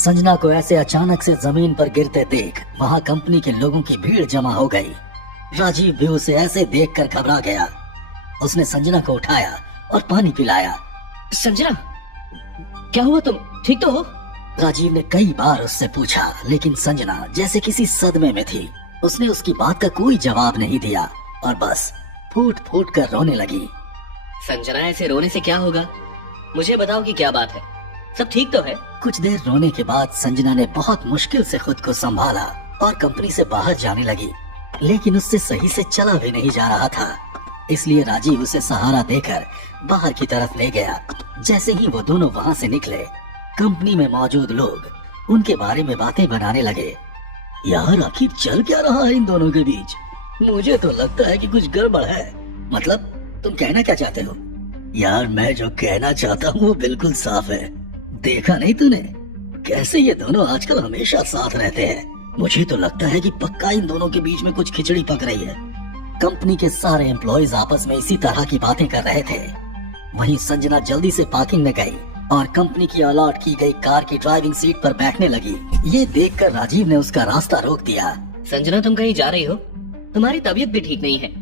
संजना को ऐसे अचानक से जमीन पर गिरते देख वहाँ कंपनी के लोगों की भीड़ जमा हो गई। राजीव भी उसे ऐसे देखकर घबरा गया। उसने संजना को उठाया और पानी पिलाया। संजना, क्या हुआ? तुम ठीक तो हो? राजीव ने कई बार उससे पूछा, लेकिन संजना जैसे किसी सदमे में थी। उसने उसकी बात का कोई जवाब नहीं दिया और बस फूट फूट कर रोने लगी। संजना, ऐसे रोने से क्या होगा? मुझे बताओ कि क्या बात है, सब ठीक तो है? कुछ देर रोने के बाद संजना ने बहुत मुश्किल से खुद को संभाला और कंपनी से बाहर जाने लगी, लेकिन उससे सही से चला भी नहीं जा रहा था। इसलिए राजीव उसे सहारा देकर बाहर की तरफ ले गया। जैसे ही वो दोनों वहाँ से निकले, कंपनी में मौजूद लोग उनके बारे में बातें बनाने लगे। यार, आखिर चल क्या रहा है इन दोनों के बीच? मुझे तो लगता है कि कुछ गड़बड़ है। मतलब, तुम कहना क्या चाहते हो? यार, मैं जो कहना चाहता हूँ वो बिल्कुल साफ है। देखा नहीं तूने कैसे ये दोनों आजकल हमेशा साथ रहते हैं? मुझे तो लगता है कि पक्का इन दोनों के बीच में कुछ खिचड़ी पक रही है। कंपनी के सारे एम्प्लॉयज आपस में इसी तरह की बातें कर रहे थे। वहीं संजना जल्दी से पार्किंग में गई और कंपनी की अलॉट की गई कार की ड्राइविंग सीट पर बैठने लगी। ये देखकर राजीव ने उसका रास्ता रोक दिया। संजना, तुम कहीं जा रही हो? तुम्हारी तबीयत भी ठीक नहीं है।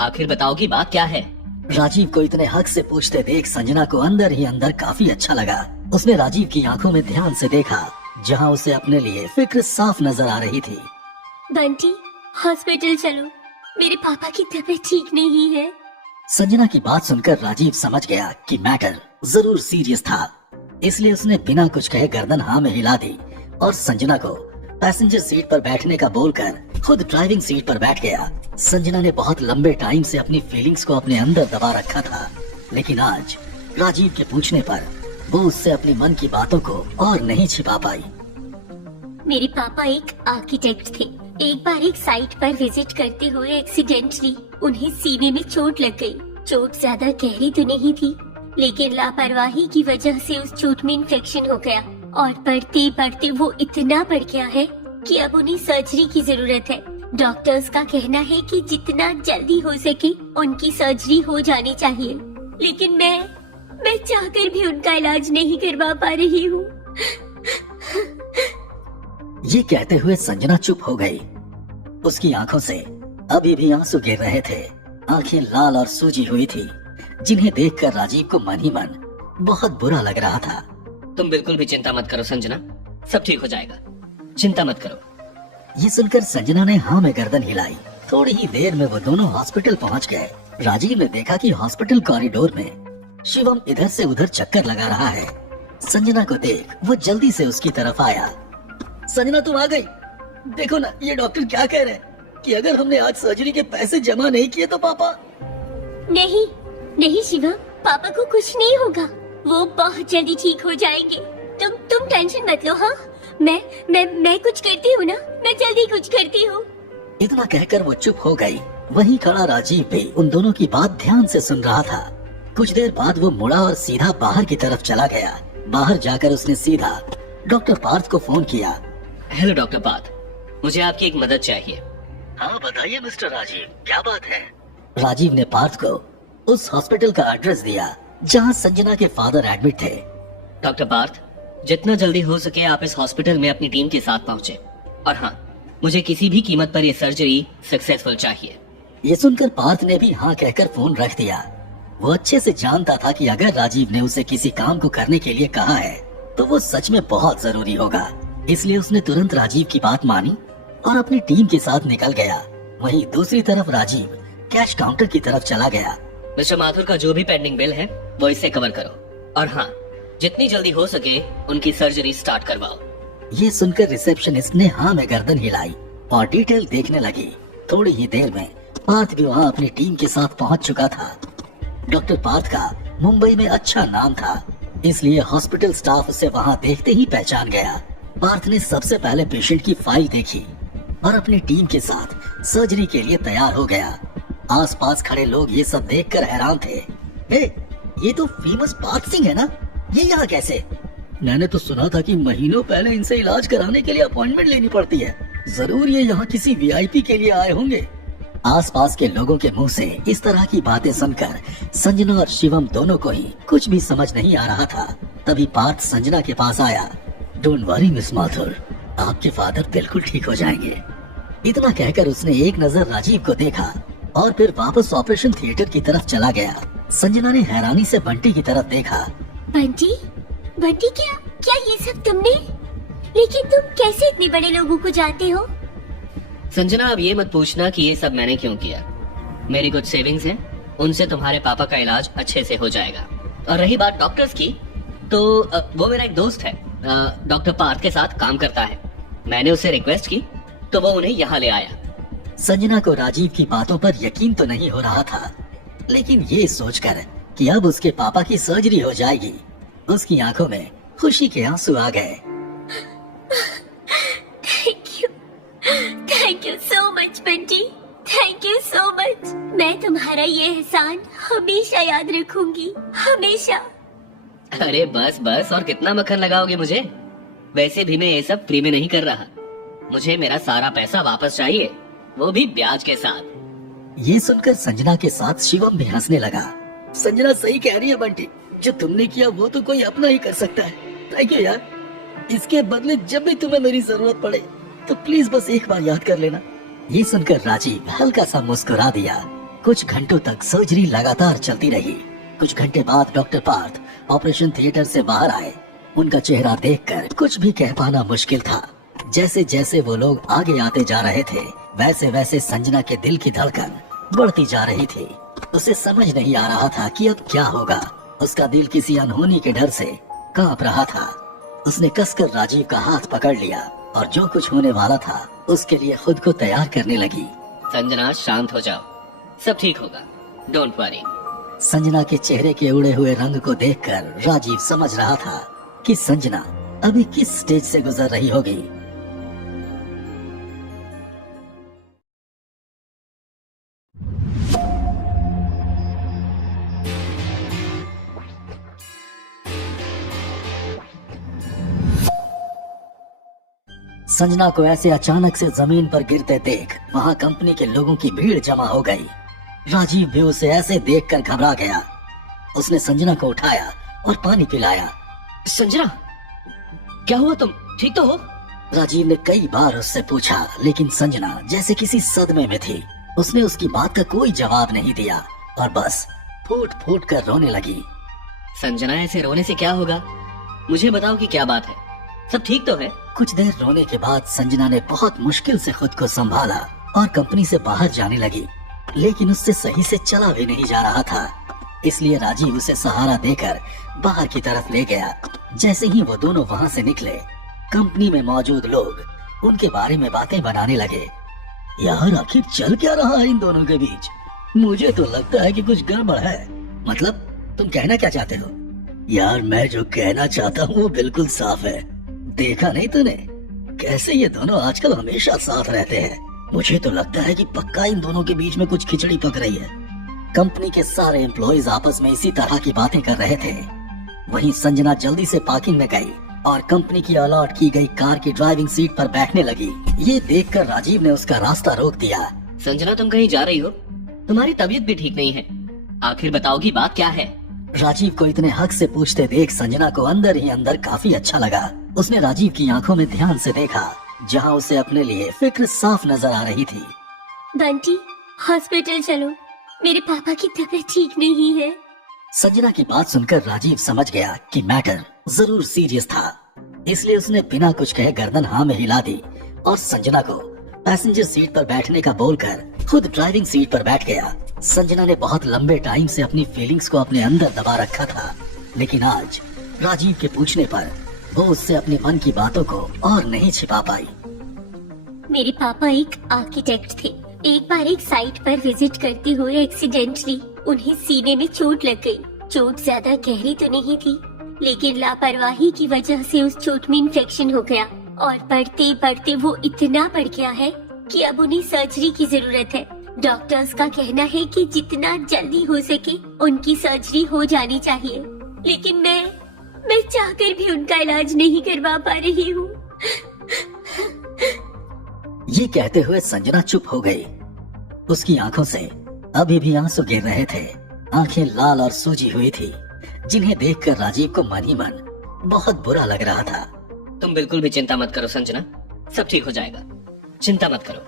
आखिर बताओ कि बात क्या है? राजीव को इतने हक से पूछते देख संजना को अंदर ही अंदर काफी अच्छा लगा। उसने राजीव की आंखों में ध्यान से देखा, जहां उसे अपने लिए फिक्र साफ नजर आ रही थी। बंटी, हॉस्पिटल चलो, मेरे पापा की तबीयत ठीक नहीं है। संजना की बात सुनकर राजीव समझ गया कि मैटर जरूर सीरियस था। इसलिए उसने बिना कुछ कहे गर्दन हाँ में हिला दी और संजना को पैसेंजर सीट पर बैठने का बोलकर खुद ड्राइविंग सीट पर बैठ गया। संजना ने बहुत लंबे टाइम से अपनी फीलिंग्स को अपने अंदर दबा रखा था, लेकिन आज राजीव के पूछने पर वो उससे अपनी मन की बातों को और नहीं छिपा पाई। मेरे पापा एक आर्किटेक्ट थे। एक बार एक साइट पर विजिट करते हुए एक्सीडेंटली उन्हें सीने में चोट लग गई। चोट ज्यादा गहरी तो नहीं थी, लेकिन लापरवाही की वजह से उस चोट में इन्फेक्शन हो गया और बढ़ते बढ़ते वो इतना बढ़ गया है कि अब उन्हें सर्जरी की जरूरत है। डॉक्टर्स का कहना है कि जितना जल्दी हो सके उनकी सर्जरी हो जानी चाहिए, लेकिन मैं चाहकर भी उनका इलाज नहीं करवा पा रही हूँ। ये कहते हुए संजना चुप हो गई। उसकी आंखों से अभी भी आंसू गिर रहे थे। आंखें लाल और सूजी हुई थी, जिन्हें देखकर राजीव को मन ही मन बहुत बुरा लग रहा था। तुम बिल्कुल भी चिंता मत करो संजना, सब ठीक हो जाएगा, चिंता मत करो। ये सुनकर संजना ने हाँ में गर्दन हिलाई। थोड़ी ही देर में वो दोनों हॉस्पिटल पहुंच गए। राजीव ने देखा कि हॉस्पिटल कॉरिडोर में शिवम इधर से उधर चक्कर लगा रहा है। संजना को देख वो जल्दी से उसकी तरफ आया। संजना, तुम आ गई? देखो ना, ये डॉक्टर क्या कह रहे हैं कि अगर हमने आज सर्जरी के पैसे जमा नहीं किए तो पापा। नहीं नहीं शिवम, पापा को कुछ नहीं होगा, वो बहुत जल्दी ठीक हो जाएंगे। तुम टेंशन मत लो। हाँ, मैं कुछ करती हूँ ना, मैं जल्दी कुछ करती हूँ। इतना कहकर वो चुप हो गई। वहीं खड़ा राजीव भी उन दोनों की बात ध्यान से सुन रहा था। कुछ देर बाद वो मुड़ा और सीधा बाहर की तरफ चला गया। बाहर जाकर उसने सीधा डॉक्टर पार्थ को फोन किया। हेलो डॉक्टर पार्थ, मुझे आपकी एक मदद चाहिए। हाँ बताइए मिस्टर राजीव, क्या बात है? राजीव ने पार्थ को उस हॉस्पिटल का एड्रेस दिया जहाँ संजना के फादर एडमिट थे। डॉक्टर पार्थ, जितना जल्दी हो सके आप इस हॉस्पिटल में अपनी टीम के साथ पहुंचे, और हाँ, मुझे किसी भी कीमत पर ये सर्जरी सक्सेसफुल चाहिए। ये सुनकर पार्थ ने भी हाँ कहकर फोन रख दिया। वो अच्छे से जानता था कि अगर राजीव ने उसे किसी काम को करने के लिए कहा है तो वो सच में बहुत जरूरी होगा। इसलिए उसने तुरंत राजीव की बात मानी और अपनी टीम के साथ निकल गया। वहीं दूसरी तरफ राजीव कैश काउंटर की तरफ चला गया। मिस्टर माथुर का जो भी पेंडिंग बिल है वो इससे कवर करो, और हाँ, जितनी जल्दी हो सके उनकी सर्जरी स्टार्ट करवाओ। ये सुनकर रिसेप्शनिस्ट ने हाँ में गर्दन हिलाई और डिटेल देखने लगी। थोड़ी ही देर में पार्थ भी वहाँ अपनी टीम के साथ पहुँच चुका था। डॉक्टर पार्थ का मुंबई में अच्छा नाम था, इसलिए हॉस्पिटल स्टाफ उसे वहाँ देखते ही पहचान गया। पार्थ ने सबसे पहले पेशेंट की फाइल देखी और अपनी टीम के साथ सर्जरी के लिए तैयार हो गया। आसपास खड़े लोग ये सब देखकर हैरान थे। ये तो फेमस पार्थ सिंह है ना, ये यहाँ कैसे? मैंने तो सुना था कि महीनों पहले इनसे इलाज कराने के लिए अपॉइंटमेंट लेनी पड़ती है। जरूर ये यहाँ किसी वीआईपी के लिए आए होंगे। आसपास के लोगों के मुंह से इस तरह की बातें सुनकर संजना और शिवम दोनों को ही कुछ भी समझ नहीं आ रहा था। तभी पार्थ संजना के पास आया। डोंट वरी मिस माथुर, आपके फादर बिल्कुल ठीक हो जाएंगे। इतना कहकर उसने एक नजर राजीव को देखा और फिर वापस ऑपरेशन थिएटर की तरफ चला गया। संजना ने हैरानी से बंटी की तरफ देखा। बंटी, बंटी क्या क्या ये सब तुमने? लेकिन तुम कैसे इतने बड़े लोगों को जानते हो? संजना, अब ये मत पूछना कि ये सब मैंने क्यों किया। मेरी कुछ सेविंग्स हैं, उनसे तुम्हारे पापा का इलाज अच्छे से हो जाएगा। और रही बात डॉक्टर्स की, तो वो मेरा एक दोस्त है, डॉक्टर पार्थ के साथ काम करता है। मैंने उससे रिक्वेस्ट की तो वो उन्हें यहाँ ले आया। संजना को राजीव की बातों पर यकीन तो नहीं हो रहा था, लेकिन ये सोचकर कि अब उसके पापा की सर्जरी हो जाएगी, उसकी आंखों में खुशी के आंसू आ गए। Thank you so much Bunty, thank you so much. मैं तुम्हारा ये एहसान हमेशा याद रखूंगी, हमेशा। अरे बस बस, और कितना मक्खन लगाओगे मुझे? वैसे भी मैं ये सब फ्री में नहीं कर रहा। मुझे मेरा सारा पैसा वापस चाहिए, वो भी ब्याज के साथ। ये सुनकर संजना के साथ शिवम भी हंसने लगा। संजना सही कह रही है बंटी, जो तुमने किया वो तो कोई अपना ही कर सकता है। थैंक यू यार। इसके बदले जब भी तुम्हें मेरी जरूरत पड़े तो प्लीज बस एक बार याद कर लेना। ये सुनकर राजीव हल्का सा मुस्कुरा दिया। कुछ घंटों तक सर्जरी लगातार चलती रही। कुछ घंटे बाद डॉक्टर पार्थ ऑपरेशन थिएटर से बाहर आए। उनका चेहरा देखकर कुछ भी कह पाना मुश्किल था। जैसे जैसे वो लोग आगे आते जा रहे थे, वैसे वैसे संजना के दिल की धड़कन बढ़ती जा रही थी। उसे समझ नहीं आ रहा था कि अब क्या होगा। उसका दिल किसी अनहोनी के डर से कांप रहा था। उसने कसकर राजीव का हाथ पकड़ लिया और जो कुछ होने वाला था उसके लिए खुद को तैयार करने लगी। संजना, शांत हो जाओ, सब ठीक होगा, डोंट वरी। संजना के चेहरे के उड़े हुए रंग को देखकर राजीव समझ रहा था कि संजना अभी किस स्टेज से गुजर रही होगी। संजना को ऐसे अचानक से जमीन पर गिरते देख वहां कंपनी के लोगों की भीड़ जमा हो गई। राजीव भी उसे ऐसे देखकर घबरा गया। उसने संजना को उठाया और पानी पिलाया। संजना, क्या हुआ? तुम ठीक तो हो? राजीव ने कई बार उससे पूछा, लेकिन संजना जैसे किसी सदमे में थी। उसने उसकी बात का कोई जवाब नहीं दिया और बस फूट फूट कर रोने लगी। संजना, ऐसे रोने से क्या होगा? मुझे बताओ कि क्या बात है, सब ठीक तो है? कुछ देर रोने के बाद संजना ने बहुत मुश्किल से खुद को संभाला और कंपनी से बाहर जाने लगी, लेकिन उससे सही से चला भी नहीं जा रहा था। इसलिए राजीव उसे सहारा देकर बाहर की तरफ ले गया। जैसे ही वो दोनों वहाँ से निकले, कंपनी में मौजूद लोग उनके बारे में बातें बनाने लगे। यार, आखिर चल क्या रहा है इन दोनों के बीच? मुझे तो लगता है कि कुछ गड़बड़ है। मतलब, तुम कहना क्या चाहते हो? यार, मैं जो कहना चाहता हूँ वो बिल्कुल साफ है। देखा नहीं तूने कैसे ये दोनों आजकल हमेशा साथ रहते हैं? मुझे तो लगता है कि पक्का इन दोनों के बीच में कुछ खिचड़ी पक रही है। कंपनी के सारे एम्प्लॉइज आपस में इसी तरह की बातें कर रहे थे। वहीं संजना जल्दी से पार्किंग में गई और कंपनी की अलॉट की गई कार की ड्राइविंग सीट पर बैठने लगी। ये देखकर राजीव ने उसका रास्ता रोक दिया। संजना, तुम कहीं जा रही हो? तुम्हारी तबीयत भी ठीक नहीं है, आखिर बताओ कि बात क्या है? राजीव को इतने हक से पूछते देख संजना को अंदर ही अंदर काफी अच्छा लगा। उसने राजीव की आंखों में ध्यान से देखा, जहां उसे अपने लिए फिक्र साफ नजर आ रही थी। बंटी, हॉस्पिटल चलो, मेरे पापा की तबीयत ठीक नहीं है। संजना की बात सुनकर राजीव समझ गया कि मैटर जरूर सीरियस था। इसलिए उसने बिना कुछ कहे गर्दन हाँ में हिला दी और संजना को पैसेंजर सीट पर बैठने का बोलकर खुद ड्राइविंग सीट पर बैठ गया। संजना ने बहुत लंबे टाइम से अपनी फीलिंग्स को अपने अंदर दबा रखा था, लेकिन आज राजीव के पूछने पर वो उससे अपने मन की बातों को और नहीं छिपा पाई। मेरे पापा एक आर्किटेक्ट थे। एक बार एक साइट पर विजिट करते हुए एक्सीडेंटली उन्हें सीने में चोट लग गई। चोट ज्यादा गहरी तो नहीं थी, लेकिन लापरवाही की वजह से उस चोट में इन्फेक्शन हो गया और बढ़ते बढ़ते वो इतना बढ़ गया है कि अब उन्हें सर्जरी की जरूरत है। डॉक्टर्स का कहना है कि जितना जल्दी हो सके उनकी सर्जरी हो जानी चाहिए, लेकिन मैं चाहकर भी उनका इलाज नहीं करवा पा रही हूँ। ये कहते हुए संजना चुप हो गई। उसकी आंखों से अभी भी आंसू गिर रहे थे। आंखें लाल और सूजी हुई थी, जिन्हें देखकर राजीव को मन ही मन बहुत बुरा लग रहा था। तुम बिल्कुल भी चिंता मत करो संजना, सब ठीक हो जाएगा, चिंता मत करो।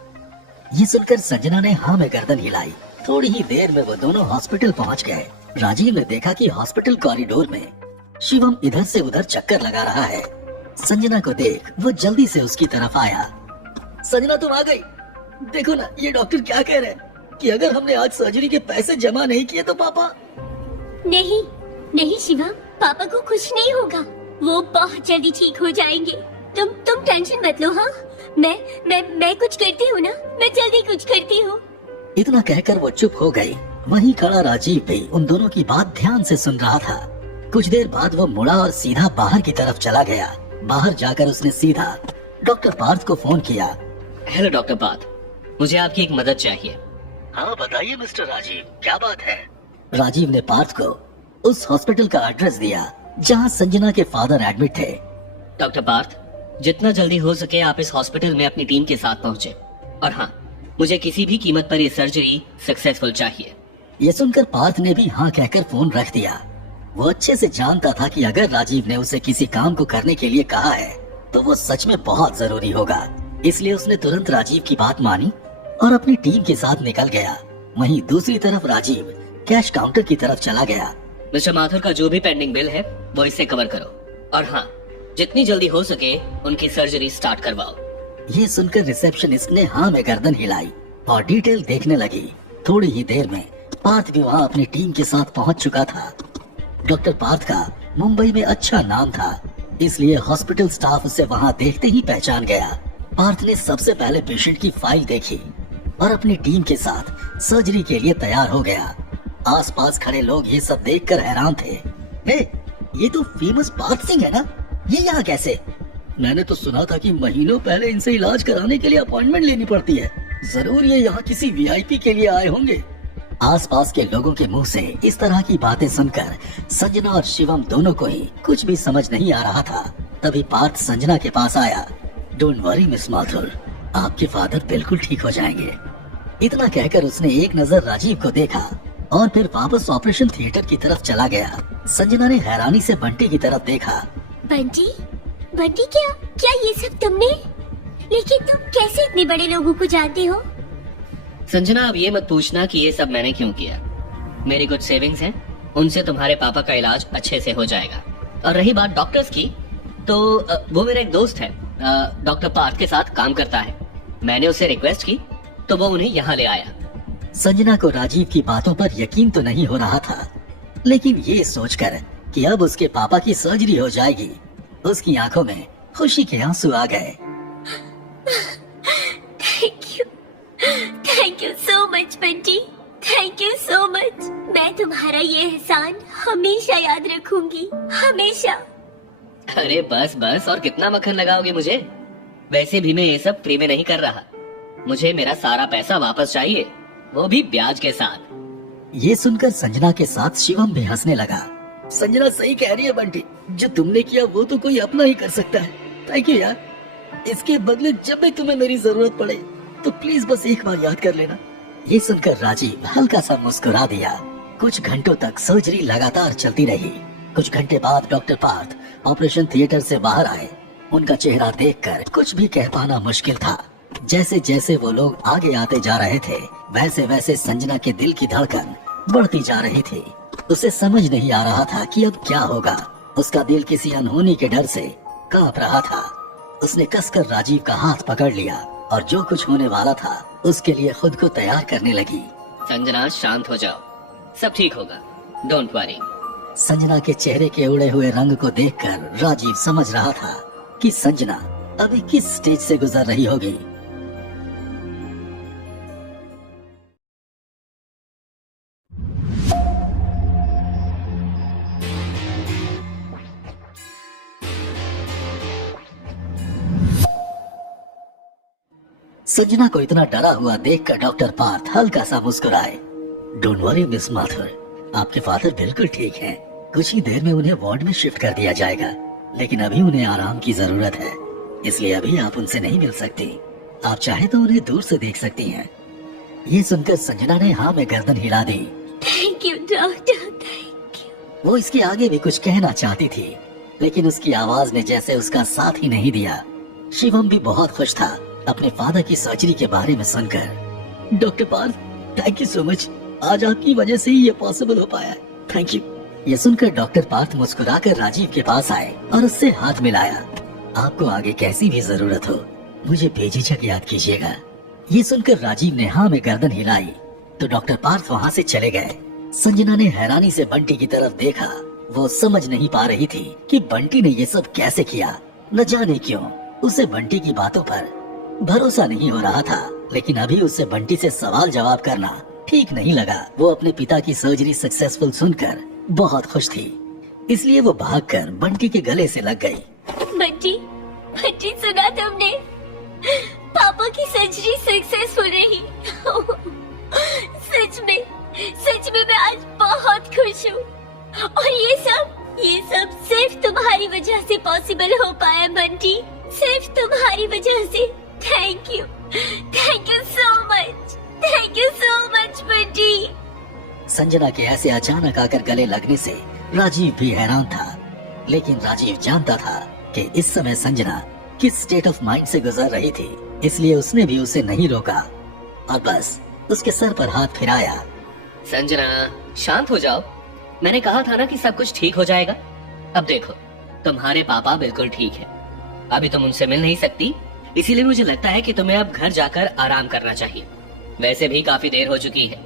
ये सुनकर संजना ने हाँ में गर्दन हिलाई। थोड़ी ही देर में वो दोनों हॉस्पिटल पहुंच गए। राजीव ने देखा कि हॉस्पिटल कॉरिडोर में शिवम इधर से उधर चक्कर लगा रहा है। संजना को देख वो जल्दी से उसकी तरफ आया। संजना तुम आ गई। देखो ना ये डॉक्टर क्या कह रहे हैं कि अगर हमने आज सर्जरी के पैसे जमा नहीं किए तो पापा। नहीं नहीं शिवम, पापा को कुछ नहीं होगा, वो बहुत जल्दी ठीक हो जाएंगे। तुम टेंशन मत लो। हाँ, मैं कुछ करती हूँ ना, मैं जल्दी कुछ करती हूँ। इतना कहकर वो चुप हो गई। वहीं खड़ा राजीव भी उन दोनों की बात ध्यान से सुन रहा था। कुछ देर बाद वो मुड़ा और सीधा बाहर की तरफ चला गया। बाहर जाकर उसने सीधा डॉक्टर पार्थ को फोन किया। हेलो डॉक्टर पार्थ, मुझे आपकी एक मदद चाहिए। हाँ बताइए मिस्टर राजीव, क्या बात है? राजीव ने पार्थ को उस हॉस्पिटल का एड्रेस दिया जहाँ संजना के फादर एडमिट थे। डॉक्टर पार्थ, जितना जल्दी हो सके आप इस हॉस्पिटल में अपनी टीम के साथ पहुंचे, और हाँ, मुझे किसी भी कीमत पर ये सर्जरी सक्सेसफुल चाहिए। ये सुनकर पार्थ ने भी हाँ कहकर फोन रख दिया। वो अच्छे से जानता था कि अगर राजीव ने उसे किसी काम को करने के लिए कहा है तो वो सच में बहुत जरूरी होगा। इसलिए उसने तुरंत राजीव की बात मानी और अपनी टीम के साथ निकल गया। वहीं दूसरी तरफ राजीव कैश काउंटर की तरफ चला गया। मिस्टर माथुर का जो भी पेंडिंग बिल है वो इससे कवर करो, और हाँ, जितनी जल्दी हो सके उनकी सर्जरी स्टार्ट करवाओ। ये सुनकर रिसेप्शनिस्ट ने हाँ में गर्दन हिलाई और डिटेल देखने लगी। थोड़ी ही देर में पार्थ भी वहाँ अपनी टीम के साथ पहुँच चुका था। डॉक्टर पार्थ का मुंबई में अच्छा नाम था, इसलिए हॉस्पिटल स्टाफ उसे वहाँ देखते ही पहचान गया। पार्थ ने सबसे पहले पेशेंट की फाइल देखी और अपनी टीम के साथ सर्जरी के लिए तैयार हो गया। आसपास खड़े लोग ये सब देखकर हैरान थे। हे, ये तो फेमस पार्थ सिंह है ना? ये यहाँ कैसे? मैंने तो सुना था कि महीनों पहले इनसे इलाज कराने के लिए अपॉइंटमेंट लेनी पड़ती है। जरूर ये यहाँ किसी वीआईपी के लिए आए होंगे। आसपास के लोगों के मुंह से इस तरह की बातें सुनकर संजना और शिवम दोनों को ही कुछ भी समझ नहीं आ रहा था। तभी पार्थ संजना के पास आया। डोंट वरी मिस माथुर, आपके फादर बिल्कुल ठीक हो जाएंगे। इतना कहकर उसने एक नजर राजीव को देखा और फिर वापस ऑपरेशन थिएटर की तरफ चला गया। संजना ने हैरानी से बंटी की तरफ देखा। बंटी, बंटी क्या ये सब तुमने? लेकिन तुम कैसे इतने बड़े लोगों को जानते हो? संजना, अब ये मत पूछना कि ये सब मैंने क्यों किया। मेरी कुछ सेविंग्स हैं, उनसे तुम्हारे पापा का इलाज अच्छे से हो जाएगा। और रही बात डॉक्टर्स की, तो वो मेरा एक दोस्त है, डॉक्टर पार्थ के साथ काम करता है। मैंने उसे रिक्वेस्ट की तो वो उन्हें यहाँ ले आया। संजना को राजीव की बातों पर यकीन तो नहीं हो रहा था, लेकिन ये सोचकर कि अब उसके पापा की सर्जरी हो जाएगी, उसकी आंखों में खुशी के आंसू आ गए। Thank you so much Bunty, thank you so much. मैं तुम्हारा ये एहसान हमेशा याद रखूंगी, हमेशा। अरे बस बस, और कितना मक्खन लगाओगे मुझे? वैसे भी मैं ये सब फ्री में नहीं कर रहा, मुझे मेरा सारा पैसा वापस चाहिए, वो भी ब्याज के साथ। ये सुनकर संजना के साथ शिवम भी हंसने लगा। संजना सही कह रही है बंटी, जो तुमने किया वो तो कोई अपना ही कर सकता है। थैंक यू यार। इसके बदले जब भी तुम्हें मेरी जरूरत पड़े तो प्लीज बस एक बार याद कर लेना। ये सुनकर राजीव हल्का सा मुस्कुरा दिया। कुछ घंटों तक सर्जरी लगातार चलती रही। कुछ घंटे बाद डॉक्टर पार्थ ऑपरेशन थिएटर से बाहर आए। उनका चेहरा देखकर कुछ भी कह पाना मुश्किल था। जैसे जैसे वो लोग आगे आते जा रहे थे, वैसे वैसे संजना के दिल की धड़कन बढ़ती जा रही थी। उसे समझ नहीं आ रहा था कि अब क्या होगा। उसका दिल किसी अनहोनी के डर से कांप रहा था। उसने कसकर राजीव का हाथ पकड़ लिया और जो कुछ होने वाला था उसके लिए खुद को तैयार करने लगी। संजना, शांत हो जाओ, सब ठीक होगा, डोंट वरी। संजना के चेहरे के उड़े हुए रंग को देखकर राजीव समझ रहा था कि संजना अभी किस स्टेज से गुजर रही होगी। संजना को इतना डरा हुआ देखकर डॉक्टर पार्थ हल्का सा मुस्कुराए। डोंट वरी मिस माथुर, आपके फादर बिल्कुल ठीक हैं। कुछ ही देर में उन्हें वार्ड में शिफ्ट कर दिया जाएगा, लेकिन अभी उन्हें आराम की जरूरत है, इसलिए अभी आप उनसे नहीं मिल सकती। आप चाहे तो उन्हें दूर से देख सकती हैं। ये सुनकर संजना ने हाँ में गर्दन हिला दी। Thank you doctor, thank you. वो इसके आगे भी कुछ कहना चाहती थी, लेकिन उसकी आवाज ने जैसे उसका साथ ही नहीं दिया। शिवम भी बहुत खुश था अपने फादर की सर्जरी के बारे में सुनकर। Doctor Parth, thank you so much, आज आपकी वजह से ही ये पॉसिबल हो पाया। Thank you. ये सुनकर डॉक्टर पार्थ मुस्कुराकर राजीव के पास आए और उससे हाथ मिलाया। आपको आगे कैसी भी जरूरत हो मुझे बेझिझक याद कीजिएगा। ये सुनकर राजीव ने हाँ में गर्दन हिलाई तो डॉक्टर पार्थ वहाँ से चले गए। संजना ने हैरानी से बंटी की तरफ देखा। वो समझ नहीं पा रही थी कि बंटी ने ये सब कैसे किया। न जाने क्यों उसे बंटी की बातों पर भरोसा नहीं हो रहा था, लेकिन अभी उसे बंटी से सवाल जवाब करना ठीक नहीं लगा। वो अपने पिता की सर्जरी सक्सेसफुल सुनकर बहुत खुश थी, इसलिए वो भागकर बंटी के गले से लग गई। बंटी, बंटी सुना तुमने? पापा की सर्जरी सक्सेसफुल रही। सच में मैं आज बहुत खुश हूँ। और ये सब सिर्फ तुम्हारी वजह से पॉसिबल हो पाया बंटी, सिर्फ तुम्हारी वजह से। Thank you so much Bunty. Sanjana के ऐसे अचानक आकर गले लगने से राजीव भी हैरान था, लेकिन राजीव जानता था कि इस समय संजना किस स्टेट ऑफ माइंड से गुजर रही थी, इसलिए उसने भी उसे नहीं रोका और बस उसके सर पर हाथ फिराया। संजना, शांत हो जाओ। मैंने कहा था ना कि सब कुछ ठीक हो जाएगा। अब देखो, तुम्हारे पापा बिल्कुल ठीक है। अभी तुम उनसे मिल नहीं सकती, इसीलिए मुझे लगता है कि तुम्हें अब घर जाकर आराम करना चाहिए। वैसे भी काफी देर हो चुकी है,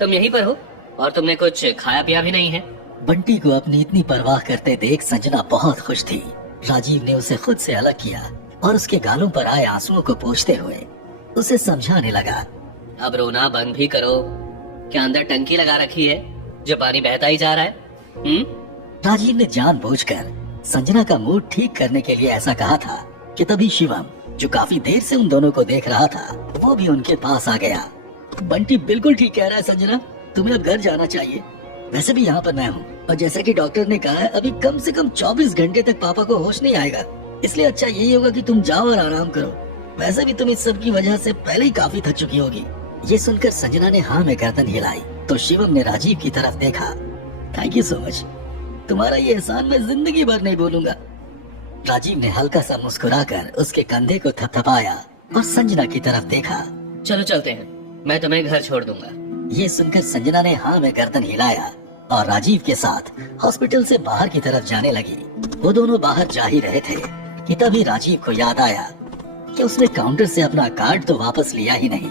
तुम यहीं पर हो और तुमने कुछ खाया पिया भी नहीं है। बंटी को अपनी इतनी परवाह करते देख संजना बहुत खुश थी। राजीव ने उसे खुद से अलग किया और उसके गालों पर आए आंसुओं को पोंछते हुए उसे समझाने लगा। अब रोना बंद भी करो। क्या अंदर टंकी लगा रखी है जो पानी बहता ही जा रहा है? राजीव ने जानबूझकर संजना का मूड ठीक करने के लिए ऐसा कहा था कि तभी शिवम, जो काफी देर से उन दोनों को देख रहा था, वो भी उनके पास आ गया। बंटी बिल्कुल ठीक कह रहा है संजना, तुम्हें अब घर जाना चाहिए। वैसे भी यहाँ पर मैं हूँ और जैसा कि डॉक्टर ने कहा है अभी कम से कम 24 घंटे तक पापा को होश नहीं आएगा, इसलिए अच्छा यही होगा कि तुम जाओ और आराम करो। वैसे भी तुम इस सब की वजह से पहले ही काफी थक चुकी होगी। ये सुनकर संजना ने हाँ में गर्दन हिलाई तो शिवम ने राजीव की तरफ देखा। थैंक यू सो मच, तुम्हारा ये एहसान मैं जिंदगी भर नहीं भूलूंगा। राजीव ने हल्का सा मुस्कुराकर उसके कंधे को थपथपाया और संजना की तरफ देखा। चलो चलते हैं, मैं तुम्हें घर छोड़ दूंगा। ये सुनकर संजना ने हाँ में गर्दन हिलाया और राजीव के साथ हॉस्पिटल से बाहर की तरफ जाने लगी। वो दोनों बाहर जा ही रहे थे कि तभी राजीव को याद आया कि उसने काउंटर से अपना कार्ड तो वापस लिया ही नहीं।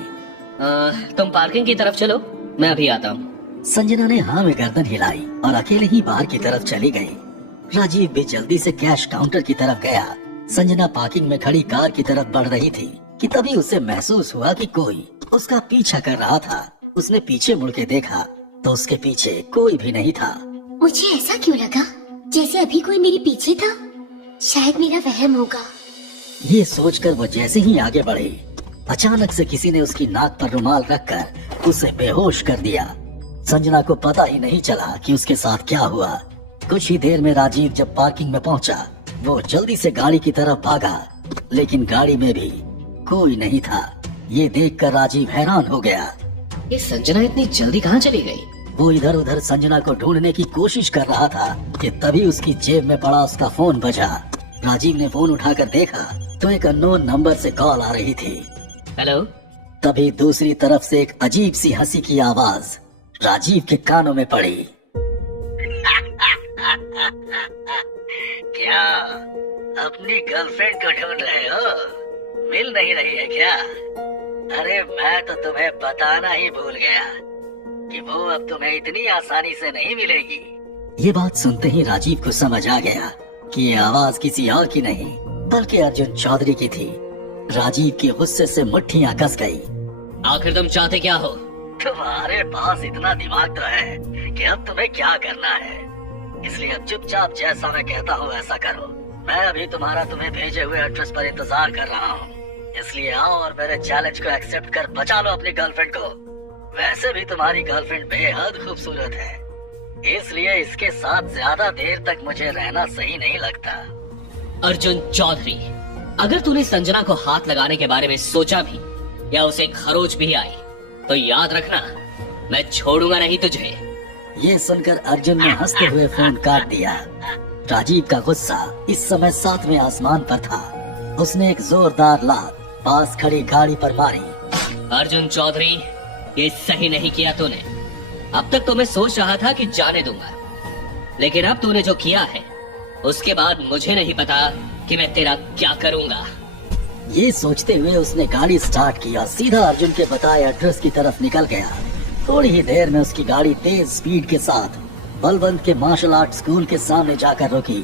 तुम पार्किंग की तरफ चलो, मैं अभी आता हूँ। संजना ने हाँ में गर्दन हिलाई और अकेले ही बाहर की तरफ चली गई। राजीव भी जल्दी से कैश काउंटर की तरफ गया। संजना पार्किंग में खड़ी कार की तरफ बढ़ रही थी कि तभी उसे महसूस हुआ कि कोई उसका पीछा कर रहा था। उसने पीछे मुड़ के देखा तो उसके पीछे कोई भी नहीं था। मुझे ऐसा क्यों लगा जैसे अभी कोई मेरे पीछे था? शायद मेरा वहम होगा। ये सोचकर वो जैसे ही आगे बढ़ी, अचानक से किसी ने उसकी नाक पर रुमाल रखकर उसे बेहोश कर दिया। संजना को पता ही नहीं चला कि उसके साथ क्या हुआ। कुछ ही देर में राजीव जब पार्किंग में पहुंचा, वो जल्दी से गाड़ी की तरफ भागा, लेकिन गाड़ी में भी कोई नहीं था। ये देखकर राजीव हैरान हो गया। ये संजना इतनी जल्दी कहाँ चली गई? वो इधर उधर संजना को ढूंढने की कोशिश कर रहा था कि तभी उसकी जेब में पड़ा उसका फोन बजा। राजीव ने फोन उठाकर देखा तो एक अननोन नंबर से कॉल आ रही थी। हेलो। तभी दूसरी तरफ से एक अजीब सी हंसी की आवाज राजीव के कानों में पड़ी। क्या अपनी गर्लफ्रेंड को ढूंढ रहे हो? मिल नहीं रही है क्या? अरे मैं तो तुम्हें बताना ही भूल गया कि वो अब तुम्हें इतनी आसानी से नहीं मिलेगी। ये बात सुनते ही राजीव को समझ आ गया कि ये आवाज किसी और की नहीं बल्कि अर्जुन चौधरी की थी। राजीव के गुस्से से मुट्ठियां कस गई। आखिर तुम चाहते क्या हो? तुम्हारे पास इतना दिमाग तो है कि अब तुम्हें क्या करना है, इसलिए अब चुपचाप जैसा मैं कहता हूँ ऐसा करो। मैं अभी तुम्हें भेजे हुए एड्रेस पर इंतजार कर रहा हूँ, इसलिए आओ और मेरे चैलेंज को एक्सेप्ट कर बचा लो अपनी गर्लफ्रेंड को। वैसे भी तुम्हारी गर्लफ्रेंड बेहद खूबसूरत है, इसलिए इसके साथ ज्यादा देर तक मुझे रहना सही नहीं लगता। अर्जुन चौधरी, अगर तूने संजना को हाथ लगाने के बारे में सोचा भी या उसे खरोच भी आई तो याद रखना, मैं छोड़ूंगा नहीं तुझे। ये सुनकर अर्जुन ने हंसते हुए फोन काट दिया। राजीव का गुस्सा इस समय 7वें आसमान पर था। उसने एक जोरदार लात पास खड़ी गाड़ी पर मारी। अर्जुन चौधरी, ये सही नहीं किया तूने। अब तक तो मैं सोच रहा था कि जाने दूंगा, लेकिन अब तूने जो किया है उसके बाद मुझे नहीं पता कि मैं तेरा क्या करूंगा। ये सोचते हुए उसने गाड़ी स्टार्ट किया, सीधा अर्जुन के बताए एड्रेस की तरफ निकल गया। थोड़ी ही देर में उसकी गाड़ी तेज स्पीड के साथ बलवंत के मार्शल आर्ट स्कूल के सामने जाकर रुकी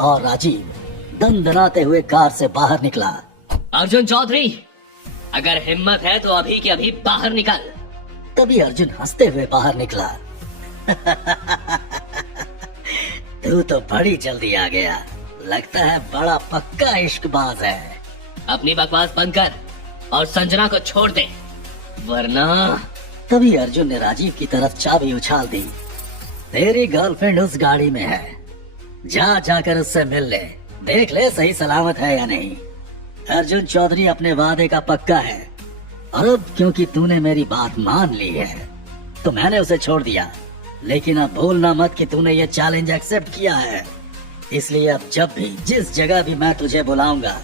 और राजीव दंदनाते हुए कार से बाहर निकला। अर्जुन चौधरी, अगर हिम्मत है तो अभी के अभी बाहर निकल। तभी अर्जुन हंसते हुए बाहर निकला। तू तो बड़ी जल्दी आ गया, लगता है बड़ा पक्का इश्कबाज है। अपनी बकवास बंद कर और संजना को छोड़ दे, वरना। तभी अर्जुन ने राजीव की तरफ चाबी उछाल दी। तेरी गर्लफ्रेंड उस गाड़ी में है, जाकर उससे मिल ले, देख ले सही सलामत है या नहीं। अर्जुन चौधरी अपने वादे का पक्का है, और अब क्योंकि तूने मेरी बात मान ली है तो मैंने उसे छोड़ दिया। लेकिन अब भूलना मत कि तूने ये चैलेंज एक्सेप्ट किया है, इसलिए अब जब भी जिस जगह भी मैं तुझे बुलाऊंगा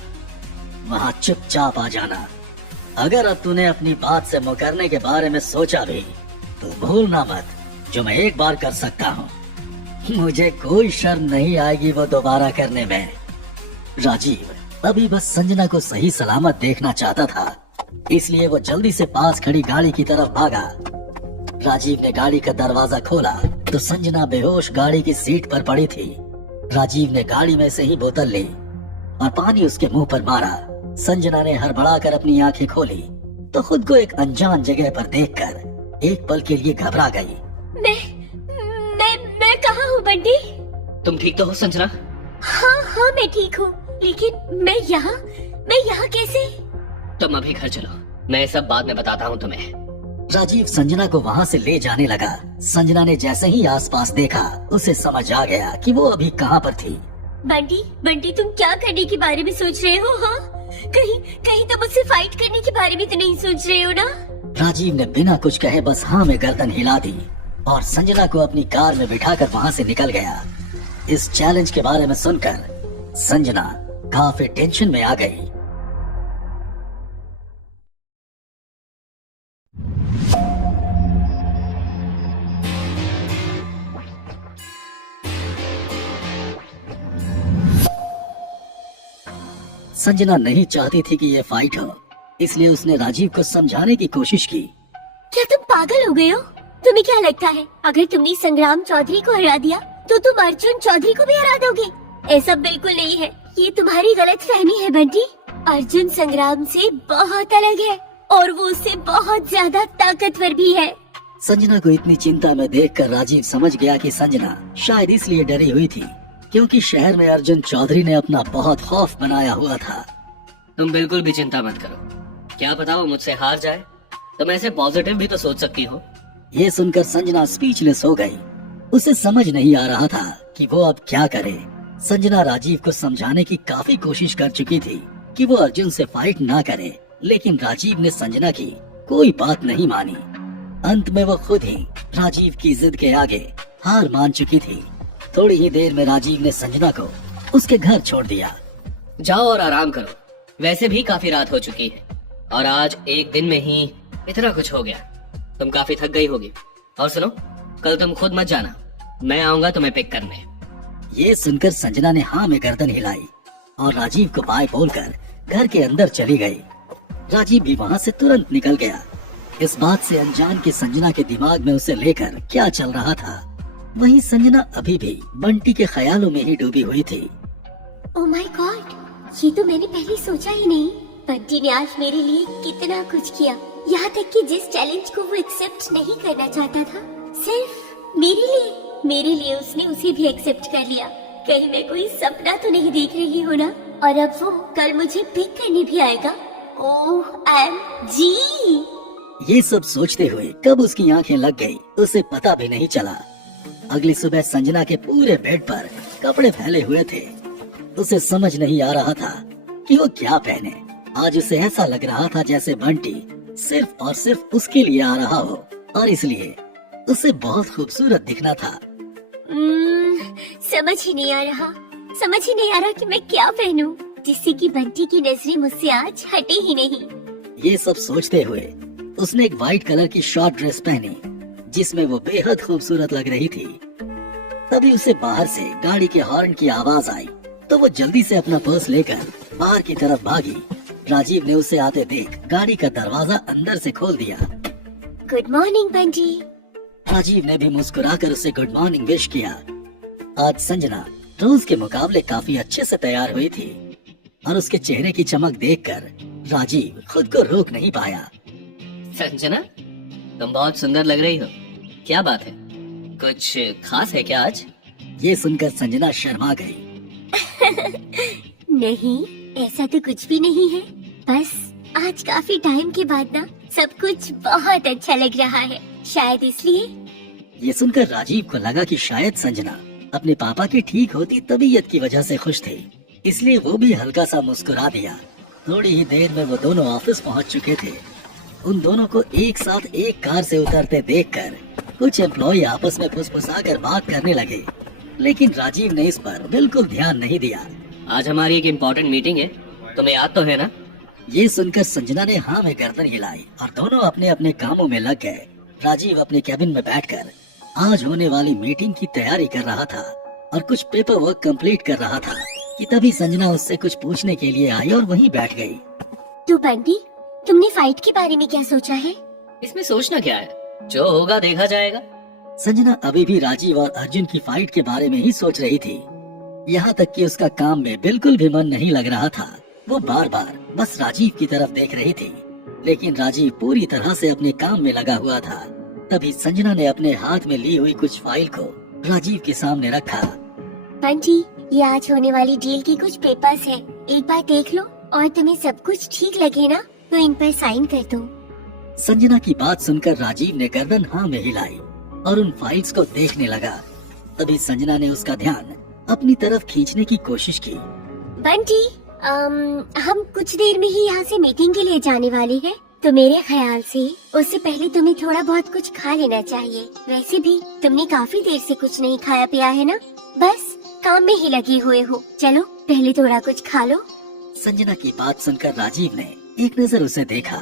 वहाँ चुपचाप आ जाना। अगर अब तूने अपनी बात से मुकरने के बारे में सोचा भी तो भूलना मत, जो मैं एक बार कर सकता हूँ, मुझे कोई शर्म नहीं आएगी वो दोबारा करने में। राजीव अभी बस संजना को सही सलामत देखना चाहता था, इसलिए वो जल्दी से पास खड़ी गाड़ी की तरफ भागा। राजीव ने गाड़ी का दरवाजा खोला तो संजना बेहोश गाड़ी की सीट पर पड़ी थी। राजीव ने गाड़ी में से ही बोतल ली और पानी उसके मुंह पर मारा। संजना ने हड़बड़ाकर अपनी आंखें खोली तो खुद को एक अनजान जगह पर देखकर एक पल के लिए घबरा गई। मैं कहाँ हूँ बंटी? तुम ठीक तो हो संजना? हाँ मैं ठीक हूँ, लेकिन मैं यहाँ कैसे? तुम अभी घर चलो, मैं सब बाद में बताता हूँ तुम्हें। राजीव संजना को वहाँ से ले जाने लगा। संजना ने जैसे ही आसपास देखा उसे समझ आ गया कि वो अभी कहाँ पर थी। बंटी तुम क्या करने के बारे में सोच रहे हो? हाँ, कहीं तुम मुझसे फाइट करने के बारे में तो नहीं सोच रहे हो ना? राजीव ने बिना कुछ कहे बस हाँ में गर्दन हिला दी और संजना को अपनी कार में बिठाकर वहाँ से निकल गया। इस चैलेंज के बारे में सुनकर संजना काफी टेंशन में आ गई। संजना नहीं चाहती थी कि ये फाइट हो, इसलिए उसने राजीव को समझाने की कोशिश की। क्या तुम पागल हो गए हो? तुम्हें क्या लगता है अगर तुमने संग्राम चौधरी को हरा दिया तो तुम अर्जुन चौधरी को भी हरा दोगे? ऐसा बिल्कुल नहीं है, ये तुम्हारी गलतफहमी है बंटी। अर्जुन संग्राम से बहुत अलग है और वो उससे बहुत ज्यादा ताकतवर भी है। संजना को इतनी चिंता में देखकर राजीव समझ गया कि संजना शायद इसलिए डरी हुई थी क्योंकि शहर में अर्जुन चौधरी ने अपना बहुत खौफ बनाया हुआ था। तुम बिल्कुल भी चिंता मत करो, क्या पता वो मुझसे हार जाए, तुम ऐसे पॉजिटिव भी तो सोच सकती हो। ये सुनकर संजना स्पीचलेस हो गई। उसे समझ नहीं आ रहा था कि वो अब क्या करे। संजना राजीव को समझाने की काफी कोशिश कर चुकी थी कि वो अर्जुन से फाइट ना करे, लेकिन राजीव ने संजना की कोई बात नहीं मानी। अंत में वो खुद ही राजीव की जिद के आगे हार मान चुकी थी। थोड़ी ही देर में राजीव ने संजना को उसके घर छोड़ दिया। जाओ और आराम करो, वैसे भी काफी रात हो चुकी है और आज एक दिन में ही इतना कुछ हो गया, तुम काफी थक गई होगी। और सुनो, कल तुम खुद मत जाना, मैं आऊंगा तुम्हें पिक करने। ये सुनकर संजना ने हाँ में गर्दन हिलाई और राजीव को बाय बोलकर घर के अंदर चली गई। राजीव भी वहाँ से तुरंत निकल गया। इस बात से अनजान कि संजना के दिमाग में उसे लेकर क्या चल रहा था। वहीं संजना अभी भी बंटी के ख्यालों में ही डूबी हुई थी। ओह माय गॉड, ये तो मैंने पहले सोचा ही नहीं। बंटी ने आज मेरे लिए कितना कुछ किया, यहाँ तक कि जिस चैलेंज को वो एक्सेप्ट नहीं करना चाहता था, सिर्फ मेरे लिए उसने उसे भी एक्सेप्ट कर लिया। कहीं मैं कोई सपना तो नहीं देख रही हूँ ना? और अब वो कल मुझे पिक करने भी आएगा। OMG! ये सब सोचते हुए कब उसकी आंखें लग गई उसे पता भी नहीं चला। अगली सुबह संजना के पूरे बेड पर कपड़े फैले हुए थे। उसे समझ नहीं आ रहा था कि वो क्या पहने। आज उसे ऐसा लग रहा था जैसे बंटी सिर्फ और सिर्फ उसके लिए आ रहा हो और इसलिए उसे बहुत खूबसूरत दिखना था। समझ ही नहीं आ रहा कि मैं क्या पहनूं, जिससे कि बंटी की नजरें मुझसे आज हटे ही नहीं। ये सब सोचते हुए उसने एक व्हाइट कलर की शॉर्ट ड्रेस पहनी जिसमें वो बेहद खूबसूरत लग रही थी। तभी उसे बाहर से गाड़ी के हॉर्न की आवाज आई तो वो जल्दी से अपना पर्स लेकर बाहर की तरफ भागी। राजीव ने उसे आते देख गाड़ी का दरवाजा अंदर से खोल दिया। Good morning Bunty. राजीव ने भी मुस्कुराकर उसे गुड मॉर्निंग विश किया। आज संजना रोज के मुकाबले काफी अच्छे से तैयार हुई थी और उसके चेहरे की चमक देखकर राजीव खुद को रोक नहीं पाया। संजना, तुम बहुत सुंदर लग रही हो। क्या बात है, कुछ खास है क्या आज? ये सुनकर संजना शर्मा गई। नहीं, ऐसा तो कुछ भी नहीं है। बस आज काफी टाइम के बाद ना सब कुछ बहुत अच्छा लग रहा है, शायद इसलिए। ये सुनकर राजीव को लगा कि शायद संजना अपने पापा की ठीक होती तबीयत की वजह से खुश थी, इसलिए वो भी हल्का सा मुस्कुरा दिया। थोड़ी ही देर में वो दोनों ऑफिस पहुंच चुके थे। उन दोनों को एक साथ एक कार से उतरते देखकर कुछ एम्प्लॉय आपस में फुसफुसाकर बात करने लगे, लेकिन राजीव ने इस पर बिल्कुल ध्यान नहीं दिया। आज हमारी एक इम्पोर्टेंट मीटिंग है, तुम्हें याद तो है ना? ये सुनकर संजना ने हाँ में गर्दन हिलाई और दोनों अपने अपने कामों में लग गए। राजीव अपने कैबिन में बैठकर आज होने वाली मीटिंग की तैयारी कर रहा था और कुछ पेपर वर्क कंप्लीट कर रहा था कि तभी संजना उससे कुछ पूछने के लिए आई और वहीं बैठ गई। तो बंटी, तुमने फाइट के बारे में क्या सोचा है? इसमें सोचना क्या है, जो होगा देखा जाएगा। संजना अभी भी राजीव और अर्जुन की फाइट के बारे में ही सोच रही थी। यहाँ तक कि उसका काम में बिल्कुल भी मन नहीं लग रहा था। वो बार बार बस राजीव की तरफ देख रही थी, लेकिन राजीव पूरी तरह से अपने काम में लगा हुआ था। तभी संजना ने अपने हाथ में ली हुई कुछ फाइल को राजीव के सामने रखा। बंटी, ये आज होने वाली डील की कुछ पेपर्स है, एक बार देख लो और तुम्हें सब कुछ ठीक लगे ना तो इन पर साइन कर दो। संजना की बात सुनकर राजीव ने गर्दन हाँ में हिलाई और उन फाइल्स को देखने लगा। तभी संजना ने उसका ध्यान अपनी तरफ खींचने की कोशिश की। बंटी, हम कुछ देर में ही यहाँ से मीटिंग के लिए जाने वाले हैं, तो मेरे ख्याल से उससे पहले तुम्हें थोड़ा बहुत कुछ खा लेना चाहिए। वैसे भी तुमने काफी देर से कुछ नहीं खाया पिया है ना, बस काम में ही लगे हुए हो। चलो पहले थोड़ा कुछ खा लो। संजना की बात सुनकर राजीव ने एक नजर उसे देखा।